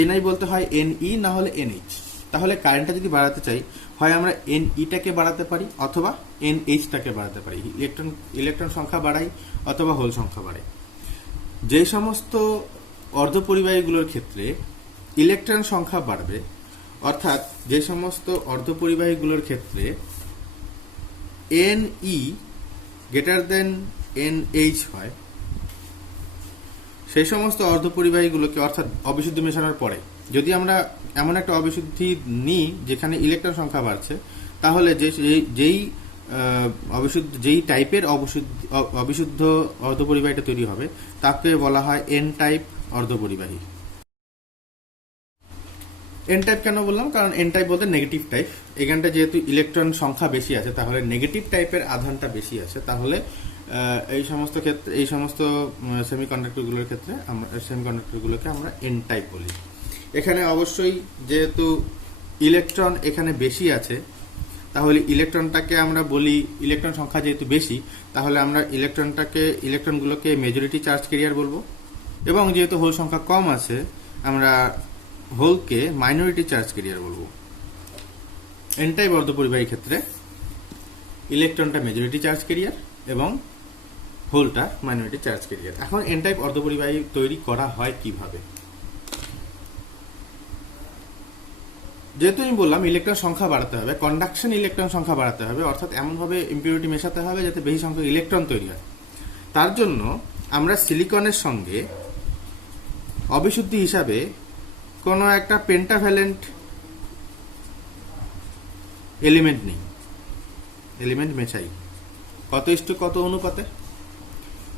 এন আই বলতে হয় এন ই না হলে এন এইচ। তাহলে কারেন্টটা যদি বাড়াতে চাই, হয় আমরা এন ইটাকে বাড়াতে পারি অথবা এন এইচটাকে বাড়াতে পারি, ইলেকট্রন সংখ্যা বাড়াই অথবা হোল সংখ্যা বাড়াই। যে সমস্ত অর্ধপরিবাহীগুলোর ক্ষেত্রে ইলেকট্রন সংখ্যা বাড়বে, অর্থাৎ যে সমস্ত অর্ধপরিবাহীগুলোর ক্ষেত্রে N E greater than n H হয়, সেই সমস্ত অর্ধপরিবাহীগুলোকে, অর্থাৎ অবিশুদ্ধি মেশানোর পরে যদি আমরা এমন একটা অবিশুদ্ধি নিই যেখানে ইলেকট্রন সংখ্যা বাড়ছে, তাহলে যেই টাইপের অবিশুদ্ধ অর্ধপরিবাহীটা তৈরি হবে তাকে বলা হয় এন টাইপ অর্ধপরিবাহী। এন টাইপ কেন বললাম, কারণ এন টাইপ বলতে নেগেটিভ টাইপ। এখানটা যেহেতু ইলেকট্রন সংখ্যা বেশি আছে, তাহলে নেগেটিভ টাইপের আধানটা বেশি আছে, তাহলে এই সমস্ত ক্ষেত্রে, এই সমস্ত সেমিকন্ডাক্টরগুলোকে আমরা এন টাইপ বলি। এখানে অবশ্যই যেহেতু ইলেকট্রন এখানে বেশি আছে, তাহলে ইলেকট্রনটাকে আমরা বলি, ইলেকট্রন সংখ্যা যেহেতু বেশি, তাহলে আমরা ইলেকট্রনগুলোকে মেজরিটি চার্জ ক্যারিয়ার বলবো, এবং যেহেতু হোল সংখ্যা কম আছে আমরা হোলকে মাইনরিটি চার্জ ক্যারিয়ার বলবো। এন টাইপ অর্ধপরিবাহী ক্ষেত্রে ইলেকট্রনটা মেজরিটি চার্জ ক্যারিয়ার এবং হোলটা মাইনরিটি চার্জ ক্যারিয়ার। এখন এন টাইপ অর্ধপরিবাহী তৈরি করা হয় কিভাবে? যেহেতু আমি বললাম ইলেকট্রন সংখ্যা বাড়াতে হবে, কন্ডাকশন ইলেকট্রন সংখ্যা বাড়াতে হবে, অর্থাৎ এমনভাবে ইম্পিউরিটি মেশাতে হবে যাতে বেশি সংখ্যক ইলেকট্রন তৈরি হয়। তার জন্য আমরা সিলিকনের সঙ্গে অবিশুদ্ধি হিসাবে কোনো একটা পেন্টাভ্যালেন্ট এলিমেন্ট মেশাই। কত অনুপাতে?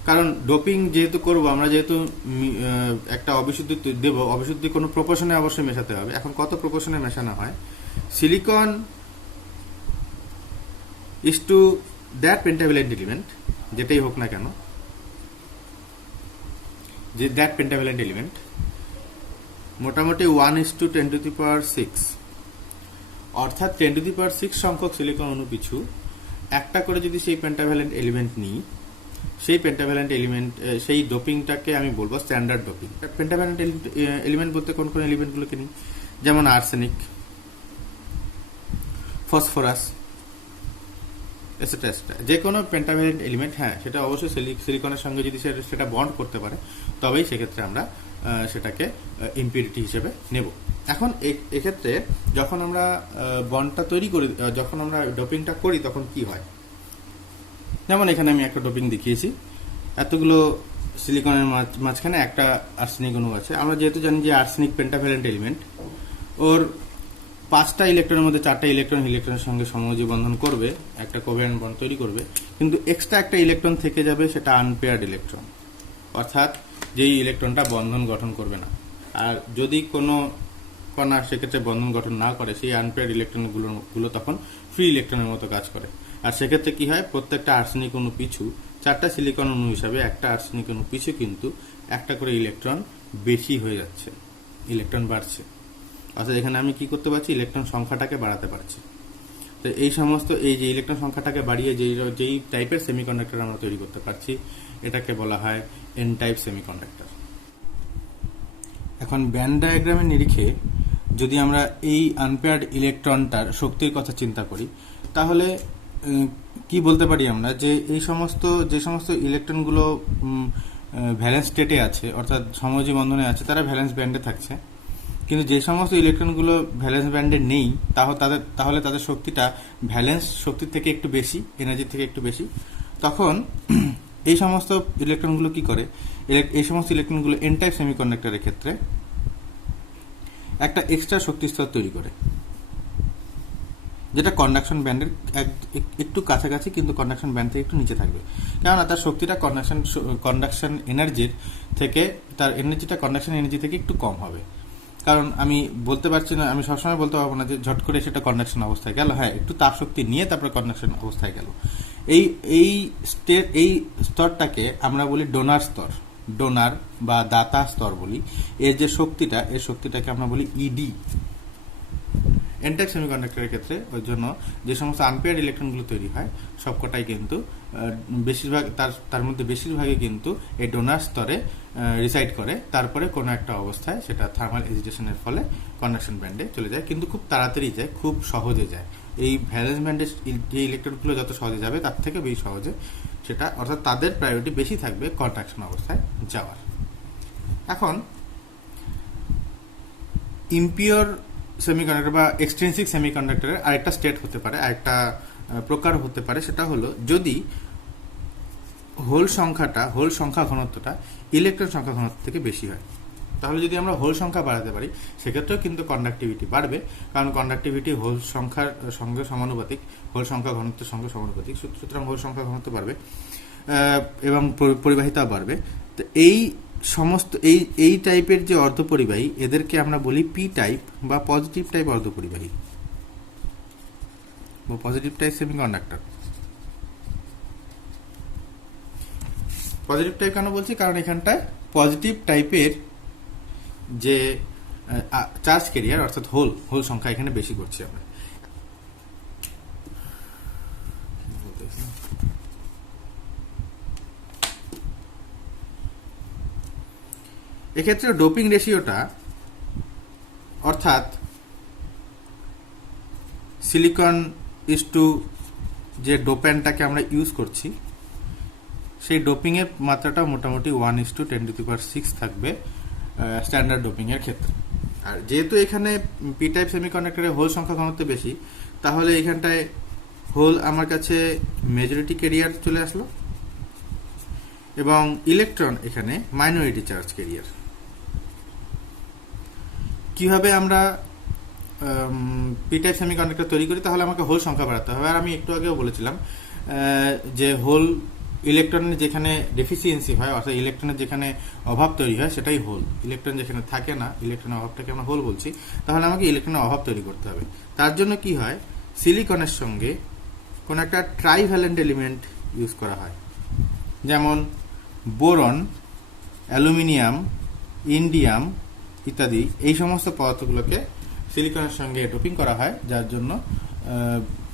কারণ ডোপিং যেহেতু করবো আমরা, যেহেতু একটা অবিশুদ্ধি দেবো, অবিশুদ্ধি কোনো প্রপোর্শনে অবশ্যই মেশাতে হবে। এখন কত প্রপোর্শনে মেশানো হয়? Silicon is to that pentavalent element, যেটাই হোক না কেন, যে দ্যাট পেন্টাভ্যালেন্ট এলিমেন্ট মোটামুটি 1:10⁶, অর্থাৎ 10⁶ সংখ্যক সিলিকন অণু পিছু একটা করে যদি সেই পেন্টাভ্যালেন্ট এলিমেন্ট নিই, সেই পেন্টাভ্যালেন্ট এলিমেন্ট, সেই ডোপিংটাকে আমি বলবো স্ট্যান্ডার্ড ডোপিং। পেন্টাভ্যালেন্ট এলিমেন্ট বলতে কোন কোন এলিমেন্টগুলোকে নিই, যেমন আর্সেনিক, ফসফরাস, এটসেট্রা এটসেট্রা। যে কোনো পেন্টাভ্যালেন্ট এলিমেন্ট, হ্যাঁ সেটা অবশ্যই সিলিকনের সঙ্গে যদি সেটা বন্ড করতে পারে, তবেই সেক্ষেত্রে আমরা সেটাকে ইম্পিউরিটি হিসেবে নেব। এখন এক্ষেত্রে যখন আমরা বন্ডটা তৈরি করি, যখন আমরা ডোপিংটা করি, তখন কি হয়? যেমন এখানে আমি একটা ডোপিং দেখিয়েছি, এতগুলো সিলিকনের মাঝখানে একটা আর্সেনিক অণু আছে। আমরা যেহেতু জানি যে আর্সেনিক পেন্টাভ্যালেন্ট এলিমেন্ট, ওর 5টা ইলেকট্রনের মধ্যে 4টা ইলেকট্রনের সঙ্গে সমযোজী বন্ধন করবে, একটা কোভ্যালেন্ট বন্ড তৈরি করবে, কিন্তু এক্সট্রা একটা ইলেকট্রন থেকে যাবে, সেটা আনপেয়ার্ড ইলেকট্রন, অর্থাৎ যেই ইলেকট্রনটা বন্ধন গঠন করবে না। আর যদি কোনো কণা সেক্ষেত্রে বন্ধন গঠন না করে, সেই আনপেয়ার্ড ইলেকট্রনগুলো তখন ফ্রি ইলেকট্রনের মতো কাজ করে। আর সেক্ষেত্রে কি হয়, প্রত্যেকটা আর্সেনিক অণু পিছু 4টা সিলিকন অণু হিসাবে একটা আর্সেনিক অণু পিছু কিন্তু একটা করে ইলেকট্রন বেশি হয়ে যাচ্ছে, ইলেকট্রন বাড়ছে। অর্থাৎ এখানে আমি কি করতে পারছি, ইলেকট্রন সংখ্যাটাকে বাড়াতে পারছি। তো এই সমস্ত এই যে ইলেকট্রন সংখ্যাটাকে বাড়িয়ে যেই টাইপের সেমিকন্ডাক্টর আমরা তৈরি করতে পারছি, এটাকে বলা হয় এন টাইপ সেমিকন্ডাক্টর। এখন ব্যান্ড ডায়াগ্রামের নিরিখে যদি আমরা এই আনপেয়ার্ড ইলেকট্রনটার শক্তির কথা চিন্তা করি, তাহলে কি বলতে পারি আমরা, যে যে সমস্ত ইলেকট্রনগুলো ভ্যালেন্স স্টেটে আছে, অর্থাৎ সমযোজী বন্ধনে আছে, তারা ভ্যালেন্স ব্যান্ডে থাকছে। কিন্তু যে সমস্ত ইলেকট্রনগুলো ভ্যালেন্স ব্যান্ডে নেই, তাহলে তাদের শক্তিটা ভ্যালেন্স শক্তির থেকে একটু বেশি, এনার্জি থেকে একটু বেশি। তখন এই সমস্ত ইলেকট্রনগুলো কি করে, এই সমস্ত ইলেকট্রনগুলো এন টাইপ সেমিকন্ডাক্টরের ক্ষেত্রে একটা এক্সট্রা শক্তি স্তর তৈরি করে, যেটা কন্ডাকশন ব্যান্ডের একটু কাছাকাছি, কিন্তু কন্ডাকশন ব্যান্ড থেকে একটু নিচে থাকবে। কেননা তার শক্তিটা কন্ডাকশন এনার্জির থেকে, তার এনার্জিটা কন্ডাকশন এনার্জি থেকে একটু কম হবে। কারণ আমি বলতে পারছি না, আমি সবসময় বলতে পারবো না যে ঝট করে সেটা কন্ডাকশন অবস্থায় গেল। হ্যাঁ, একটু তাপ শক্তি নিয়ে তারপরে কন্ডাকশন অবস্থায় গেল। এই স্তরটাকে আমরা বলি ডোনার স্তর, ডোনার বা দাতা স্তর বলি। এর যে শক্তিটা, এর শক্তিটাকে আমরা বলি ইডি। এন টাইপ সেমিকন্ডাক্টরের ক্ষেত্রে ওই জন্য যে সমস্ত আনপেয়ার্ড ইলেকট্রনগুলো তৈরি হয়, সবকটাই কিন্তু বেশিরভাগ তার মধ্যে বেশিরভাগই কিন্তু এই ডোনার স্তরে রিসাইড করে। তারপরে কোনো একটা অবস্থায় সেটা থার্মাল এজিটেশনের ফলে কন্ডাকশন ব্যান্ডে চলে যায়, কিন্তু খুব তাড়াতাড়ি যায়, খুব সহজে যায়। এই ভ্যালেন্স ব্যান্ডে যে ইলেকট্রনগুলো যত সহজে যাবে, তার থেকে বেশি সহজে সেটা, অর্থাৎ তাদের প্রায়োরিটি বেশি থাকবে কন্ডাকশন অবস্থায় যাওয়ার। এখন ইম্পিওর সেমিকন্ডাক্টর বা এক্সট্রিনসিক সেমিকন্ডাক্টরের আরেকটা স্টেট হতে পারে, আরেকটা প্রকার হতে পারে। সেটা হলো যদি হোল সংখ্যা ঘনত্বটা ইলেকট্রন সংখ্যা ঘনত্ব থেকে বেশি হয়। তাহলে যদি আমরা হোল সংখ্যা বাড়াতে পারি, সেক্ষেত্রেও কিন্তু কন্ডাক্টিভিটি বাড়বে, কারণ কন্ডাক্টিভিটি হোল সংখ্যার সঙ্গে সমানুপাতিক, হোল সংখ্যা ঘনত্বের সঙ্গে সমানুপাতিক। সুতরাং হোল সংখ্যা ঘনত্ব বাড়বে এবং পরিবাহিতা বাড়বে। তো এই টাইপের যে অর্ধপরিবাহী, এদেরকে আমরা বলি পি টাইপ বা পজিটিভ টাইপ অর্ধপরিবাহী বা positive type semiconductor. Positive type কেন বলছি, কারণ এখানটায় পজিটিভ টাইপের যে চার্জ ক্যারিয়ার, অর্থাৎ হোল সংখ্যা এখানে বেশি করছি আমরা। এক্ষেত্রে ডোপিং রেশিওটা, অর্থাৎ সিলিকন ইসটু যে ডোপ্যান্টটাকে আমরা ইউজ করছি, সেই ডোপিংয়ের মাত্রাটা মোটামুটি 1:10⁶ থাকবে স্ট্যান্ডার্ড ডোপিংয়ের ক্ষেত্রে। আর যেহেতু এখানে পি টাইপ সেমিকন্ডাক্টরের হোল সংখ্যা ঘনত্ব বেশি, তাহলে এখানটায় হোল আমার কাছে মেজরিটি ক্যারিয়ার চলে আসলো এবং ইলেকট্রন এখানে মাইনরিটি চার্জ ক্যারিয়ার। কিভাবে আমরা পি টাইপ সেমিকন্ডাক্টর তৈরি করি, তাহলে আমাকে হোল সংখ্যা বাড়াতে হবে। আর আমি একটু আগেও বলেছিলাম যে হোল ইলেকট্রনের যেখানে ডেফিসিয়েন্সি হয়, অর্থাৎ ইলেকট্রনের যেখানে অভাব তৈরি হয়, সেটাই হোল। ইলেকট্রন যেখানে থাকে না, ইলেকট্রনের অভাবটাকে আমরা হোল বলছি। তাহলে আমাকে ইলেকট্রনের অভাব তৈরি করতে হবে। তার জন্য কি হয়, সিলিকনের সঙ্গে কোনো একটা ট্রাইভ্যালেন্ট এলিমেন্ট ইউজ করা হয়, যেমন বোরন, অ্যালুমিনিয়াম, ইন্ডিয়াম ইত্যাদি। এই সমস্ত পদার্থগুলোকে সিলিকনের সঙ্গে ডোপিং করা হয়, যার জন্য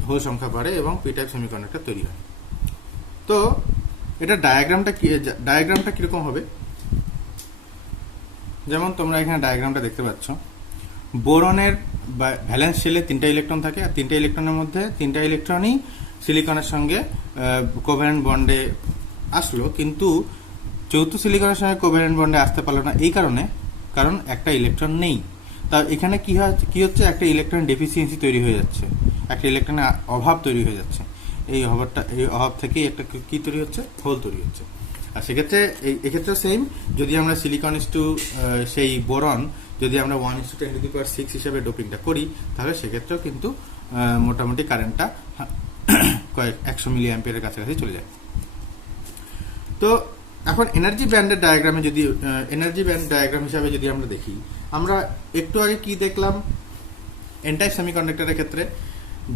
হোল সংখ্যা বাড়ে এবং পি টাইপ সেমিকন্ডাক্টর তৈরি হয়। তো এটা ডায়াগ্রামটা কিরকম হবে, যেমন তোমরা এখানে ডায়াগ্রামটা দেখতে পাচ্ছ। বোরনের ভ্যালেন্স শেলে 3টা ইলেকট্রন থাকে, আর 3টা ইলেকট্রনের মধ্যে 3টা ইলেকট্রনই সিলিকনের সঙ্গে কোভ্যালেন্ট বন্ডে আসলো, কিন্তু চৌথ সিলিকনের সঙ্গে কোভ্যালেন্ট বন্ডে আসতে পারলো না। এই কারণ একটা ইলেকট্রন নেই। তা এখানে কি হচ্ছে, একটা ইলেকট্রন ডেফিসিয়েন্সি তৈরি হয়ে যাচ্ছে, একটা ইলেকট্রনের অভাব তৈরি হয়ে যাচ্ছে। এই অভাব থেকেই একটা কি তৈরি হচ্ছে, হোল তৈরি হচ্ছে। আর সেক্ষেত্রে এক্ষেত্রে সেম, যদি আমরা সিলিকন ইসটু সেই বোরন যদি আমরা 1:10⁶ হিসাবে ডোপিংটা করি, তাহলে সেক্ষেত্রেও কিন্তু মোটামুটি কারেন্টটা কয়েক 100 মিলি অ্যাম্পিয়ারের কাছাকাছি চলে যায়। তো এখন এনার্জি ব্যান্ড ডায়াগ্রাম হিসাবে যদি আমরা দেখি, আমরা একটু আগে কি দেখলাম, এন টাইপ সেমিকন্ডাক্টরের ক্ষেত্রে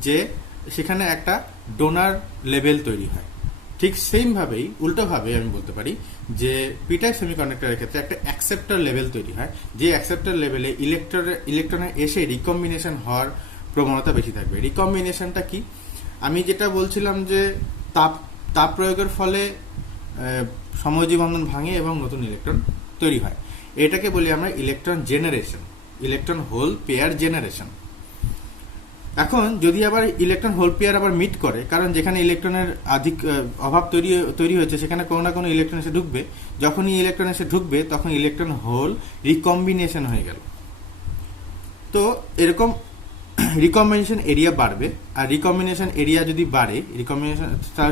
যে সেখানে একটা ডোনার লেভেল তৈরি হয়। ঠিক সেমভাবেই উল্টোভাবে আমি বলতে পারি যে পি টাইপ সেমিকন্ডাক্টরের ক্ষেত্রে একটা অ্যাকসেপ্টর লেভেল তৈরি হয়, যে অ্যাকসেপ্টর লেভেলে ইলেকট্রনের এসে রিকম্বিনেশন হওয়ার প্রবণতা বেশি থাকবে। রিকম্বিনেশনটা কি? আমি যেটা বলছিলাম যে তাপ প্রয়োগের ফলে সমযোজী বন্ধন ভাঙে এবং নতুন ইলেকট্রন তৈরি হয়, এটাকে বলি আমরা electron generation, electron whole pair generation. এখন যদি আবার ইলেকট্রন হোল পেয়ার আবার মিট করে, কারণ যেখানে ইলেকট্রনের অভাব তৈরি হয়েছে সেখানে কোনো না কোনো ইলেকট্রন এসে ঢুকবে, যখনই ইলেকট্রন এসে ঢুকবে তখন ইলেকট্রন হোল রিকম্বিনেশন হয়ে গেল। তো এরকম রিকম্বিনেশন এরিয়া বাড়বে, আর রিকম্বিনেশন এরিয়া যদি বাড়ে,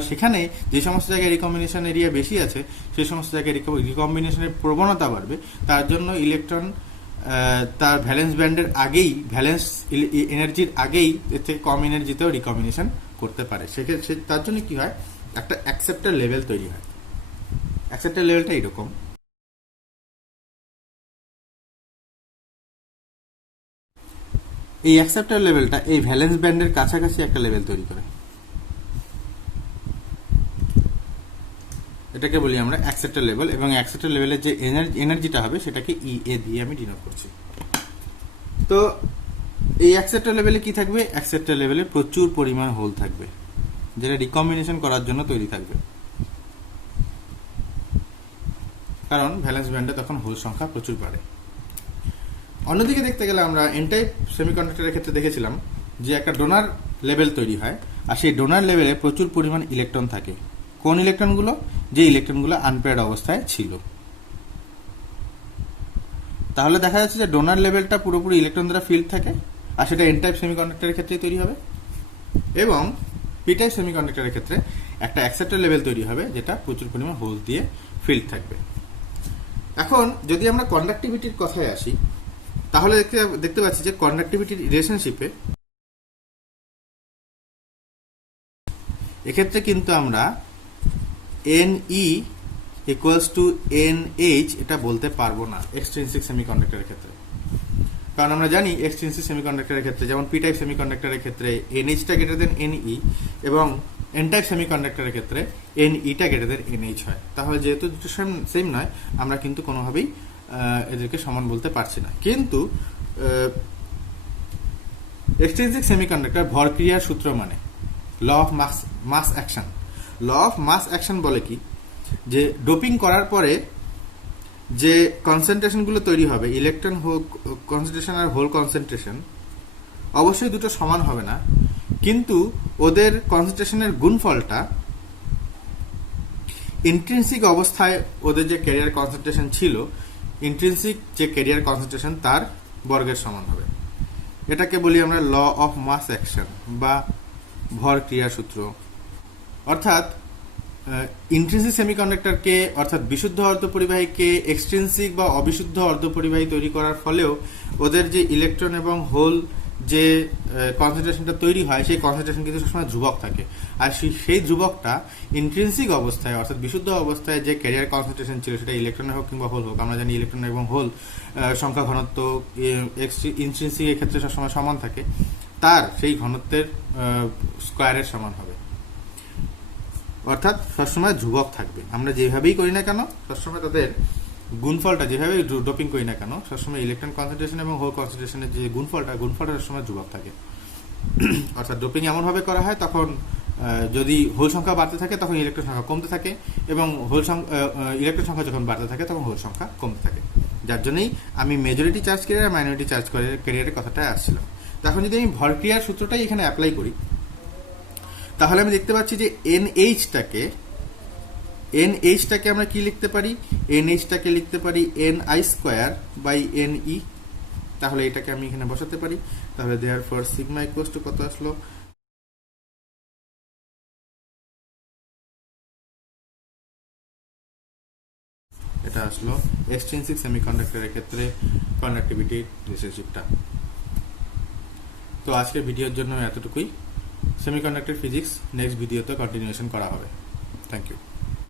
সেখানে যে সমস্ত জায়গায় রিকম্বিনেশন এরিয়া বেশি আছে সেই সমস্ত জায়গায় রিকম্বিনেশনের প্রবণতা বাড়বে। তার জন্য ইলেকট্রন তার ভ্যালেন্স ব্যান্ডের আগেই, ভ্যালেন্স এনার্জির আগেই এর থেকে কম এনার্জিতেও রিকম্বিনেশন করতে পারে। সেক্ষেত্রে তার জন্য কি হয়, একটা অ্যাকসেপ্টার লেভেল তৈরি হয়। অ্যাকসেপ্টার লেভেলটা এরকম, এই অ্যাকসেপ্টার লেভেলটা এই ভ্যালেন্স ব্যান্ডের কাছাকাছি একটা লেভেল তৈরি করে, এটাকে বলি আমরা অ্যাকসেপ্টার লেভেল। এবং অ্যাকসেপ্টার লেভেলের যে এনার্জিটা হবে সেটাকে ই দিয়ে আমি ডিনোট করছি। তো এই অ্যাকসেপ্টার লেভেলে কি থাকবে? অ্যাকসেপ্টার লেভেলে প্রচুর পরিমাণ হোল থাকবে, যেটা রিকম্বিনেশন করার জন্য তৈরি থাকবে, কারণ ভ্যালেন্স ব্যান্ডে তখন হোল সংখ্যা প্রচুর বাড়ে। অন্যদিকে দেখতে গেলে আমরা এন টাইপ সেমিকন্ডাক্টরের ক্ষেত্রে দেখেছিলাম যে একটা ডোনার লেভেল তৈরি হয়, আর সেই ডোনার লেভেলে প্রচুর পরিমাণ ইলেকট্রন থাকে। কোন ইলেকট্রনগুলো? যে ইলেকট্রনগুলো আনপেয়ার্ড অবস্থায় ছিল। তাহলে দেখা যাচ্ছে যে ডোনার লেভেলটা পুরোপুরি ইলেকট্রন দ্বারা ফিল্ড থাকে, আর সেটা এন টাইপ সেমিকন্ডাক্টরের ক্ষেত্রেই তৈরি হবে। এবং পি টাইপ সেমিকন্ডাক্টরের ক্ষেত্রে একটা অ্যাকসেপ্টার লেভেল তৈরি হবে, যেটা প্রচুর পরিমাণ হোল দিয়ে ফিল্ড থাকবে। এখন যদি আমরা কন্ডাক্টিভিটির কথায় আসি, তাহলে দেখতে পাচ্ছি যে কন্ডাক্টিভিটির রিলেশনশিপে এক্ষেত্রে কিন্তু আমরা NE ইকুয়ালস টু NH এটা বলতে পারবো না এক্সট্রিনসিক সেমিকন্ডাক্টরের ক্ষেত্রে, কারণ আমরা জানি এক্সট্রিনসিক সেমিকন্ডাক্টরের ক্ষেত্রে, যেমন পি টাইপ সেমিকন্ডাক্টরের ক্ষেত্রে NH টা গ্রেটার দেন NE, এবং এন টাইপ সেমিকন্ডাক্টরের ক্ষেত্রে NE টা গ্রেটার দেন NH হয়। তাহলে যেহেতু দুটো সেম নয়, আমরা কিন্তু কোনোভাবেই এদেরকে সমান বলতে পারছি না। কিন্তু এক্সট্রিনসিক সেমিকন্ডাক্টর ভরক্রিয়ার সূত্র মানে law of mass action. Law of mass action বলে কি, যে ডোপিং করার পরে যে কনসেন্ট্রেশনগুলো তৈরি হবে, ইলেকট্রন কনসেন্ট্রেশন আর হোল কনসেন্ট্রেশন, অবশ্যই দুটো সমান হবে না, কিন্তু ওদের কনসেন্ট্রেশনের গুণফলটা ইন্ট্রিনসিক অবস্থায় ওদের যে ক্যারিয়ার কনসেন্ট্রেশন ছিল, ইন্ট্রিনসিক যে ক্যারিয়ার কনসেন্ট্রেশন তার বর্গের সমান হবে। এটাকে বলি আমরা ল অফ মাস অ্যাকশন বা ভর ক্রিয়া সূত্র। অর্থাৎ ইন্ট্রিনসিক সেমিকন্ডাক্টরকে, অর্থাৎ বিশুদ্ধ অর্ধপরিবাহীকে এক্সট্রিনসিক বা অবিশুদ্ধ অর্ধপরিবাহী তৈরি করার ফলেও ওদের যে ইলেকট্রন এবং হোল যে কনসেন্ট্রেশনটা তৈরি হয়, সেই কনসেন্ট্রেশন কিন্তু সবসময় ধ্রুবক থাকে। আর সেই ধ্রুবকটা ইন্ট্রিনসিক অবস্থায়, অর্থাৎ বিশুদ্ধ অবস্থায় যে ক্যারিয়ার কনসেন্ট্রেশন ছিল, সেটা ইলেকট্রন হোক কিংবা হোল হোক, আমরা জানি ইলেকট্রন এবং হোল সংখ্যা ঘনত্ব ইন্ট্রিনসিক এর ক্ষেত্রে সবসময় সমান থাকে, তার সেই ঘনত্বের স্কোয়ারের সমান হবে, অর্থাৎ সবসময় ধ্রুবক থাকবে। আমরা যেভাবেই করি না কেন, সবসময় তাদের গুণফলটা, যেভাবে ডোপিং করি না কেন, সবসময় ইলেকট্রন কনসেন্ট্রেশন এবং হোল কনসেন্ট্রেশনের যে গুণফলটা সবসময় ধ্রুবক থাকে। অর্থাৎ ডোপিং এমনভাবে করা হয়, তখন যদি হোল সংখ্যা বাড়তে থাকে তখন ইলেকট্রন সংখ্যা কমতে থাকে, এবং ইলেকট্রন সংখ্যা যখন বাড়তে থাকে তখন হোল সংখ্যা কমতে থাকে। যার জন্যই আমি মেজরিটি চার্জ ক্যারিয়ার আর মাইনরিটি চার্জ ক্যারিয়ারের কথাটাই আসছিলাম। তখন যদি আমি ভর ক্রিয়ার সূত্রটাই এখানে অ্যাপ্লাই করি, তাহলে আমি দেখতে পাচ্ছি যে NH টাকে আমরা কি লিখতে পারি? NH টাকে লিখতে পারি NI স্কোয়ার বাই NE। তাহলে এটাকে আমি এখানে বসাতে পারি। তাহলে দেয়ারফর সিগমা ইকুয়ালস টু কত আসলো? এটা আসলো এক্সট্রিনসিক সেমিকন্ডাক্টরের ক্ষেত্রে কন্ডাক্টিভিটির রিলেশনশিপটা। তো আজকের ভিডিওর জন্য এতটুকুই। সেমিকন্ডাক্টর ফিজিক্স নেক্সট ভিডিওতে কন্টিনিউশন করা হবে। Thank you.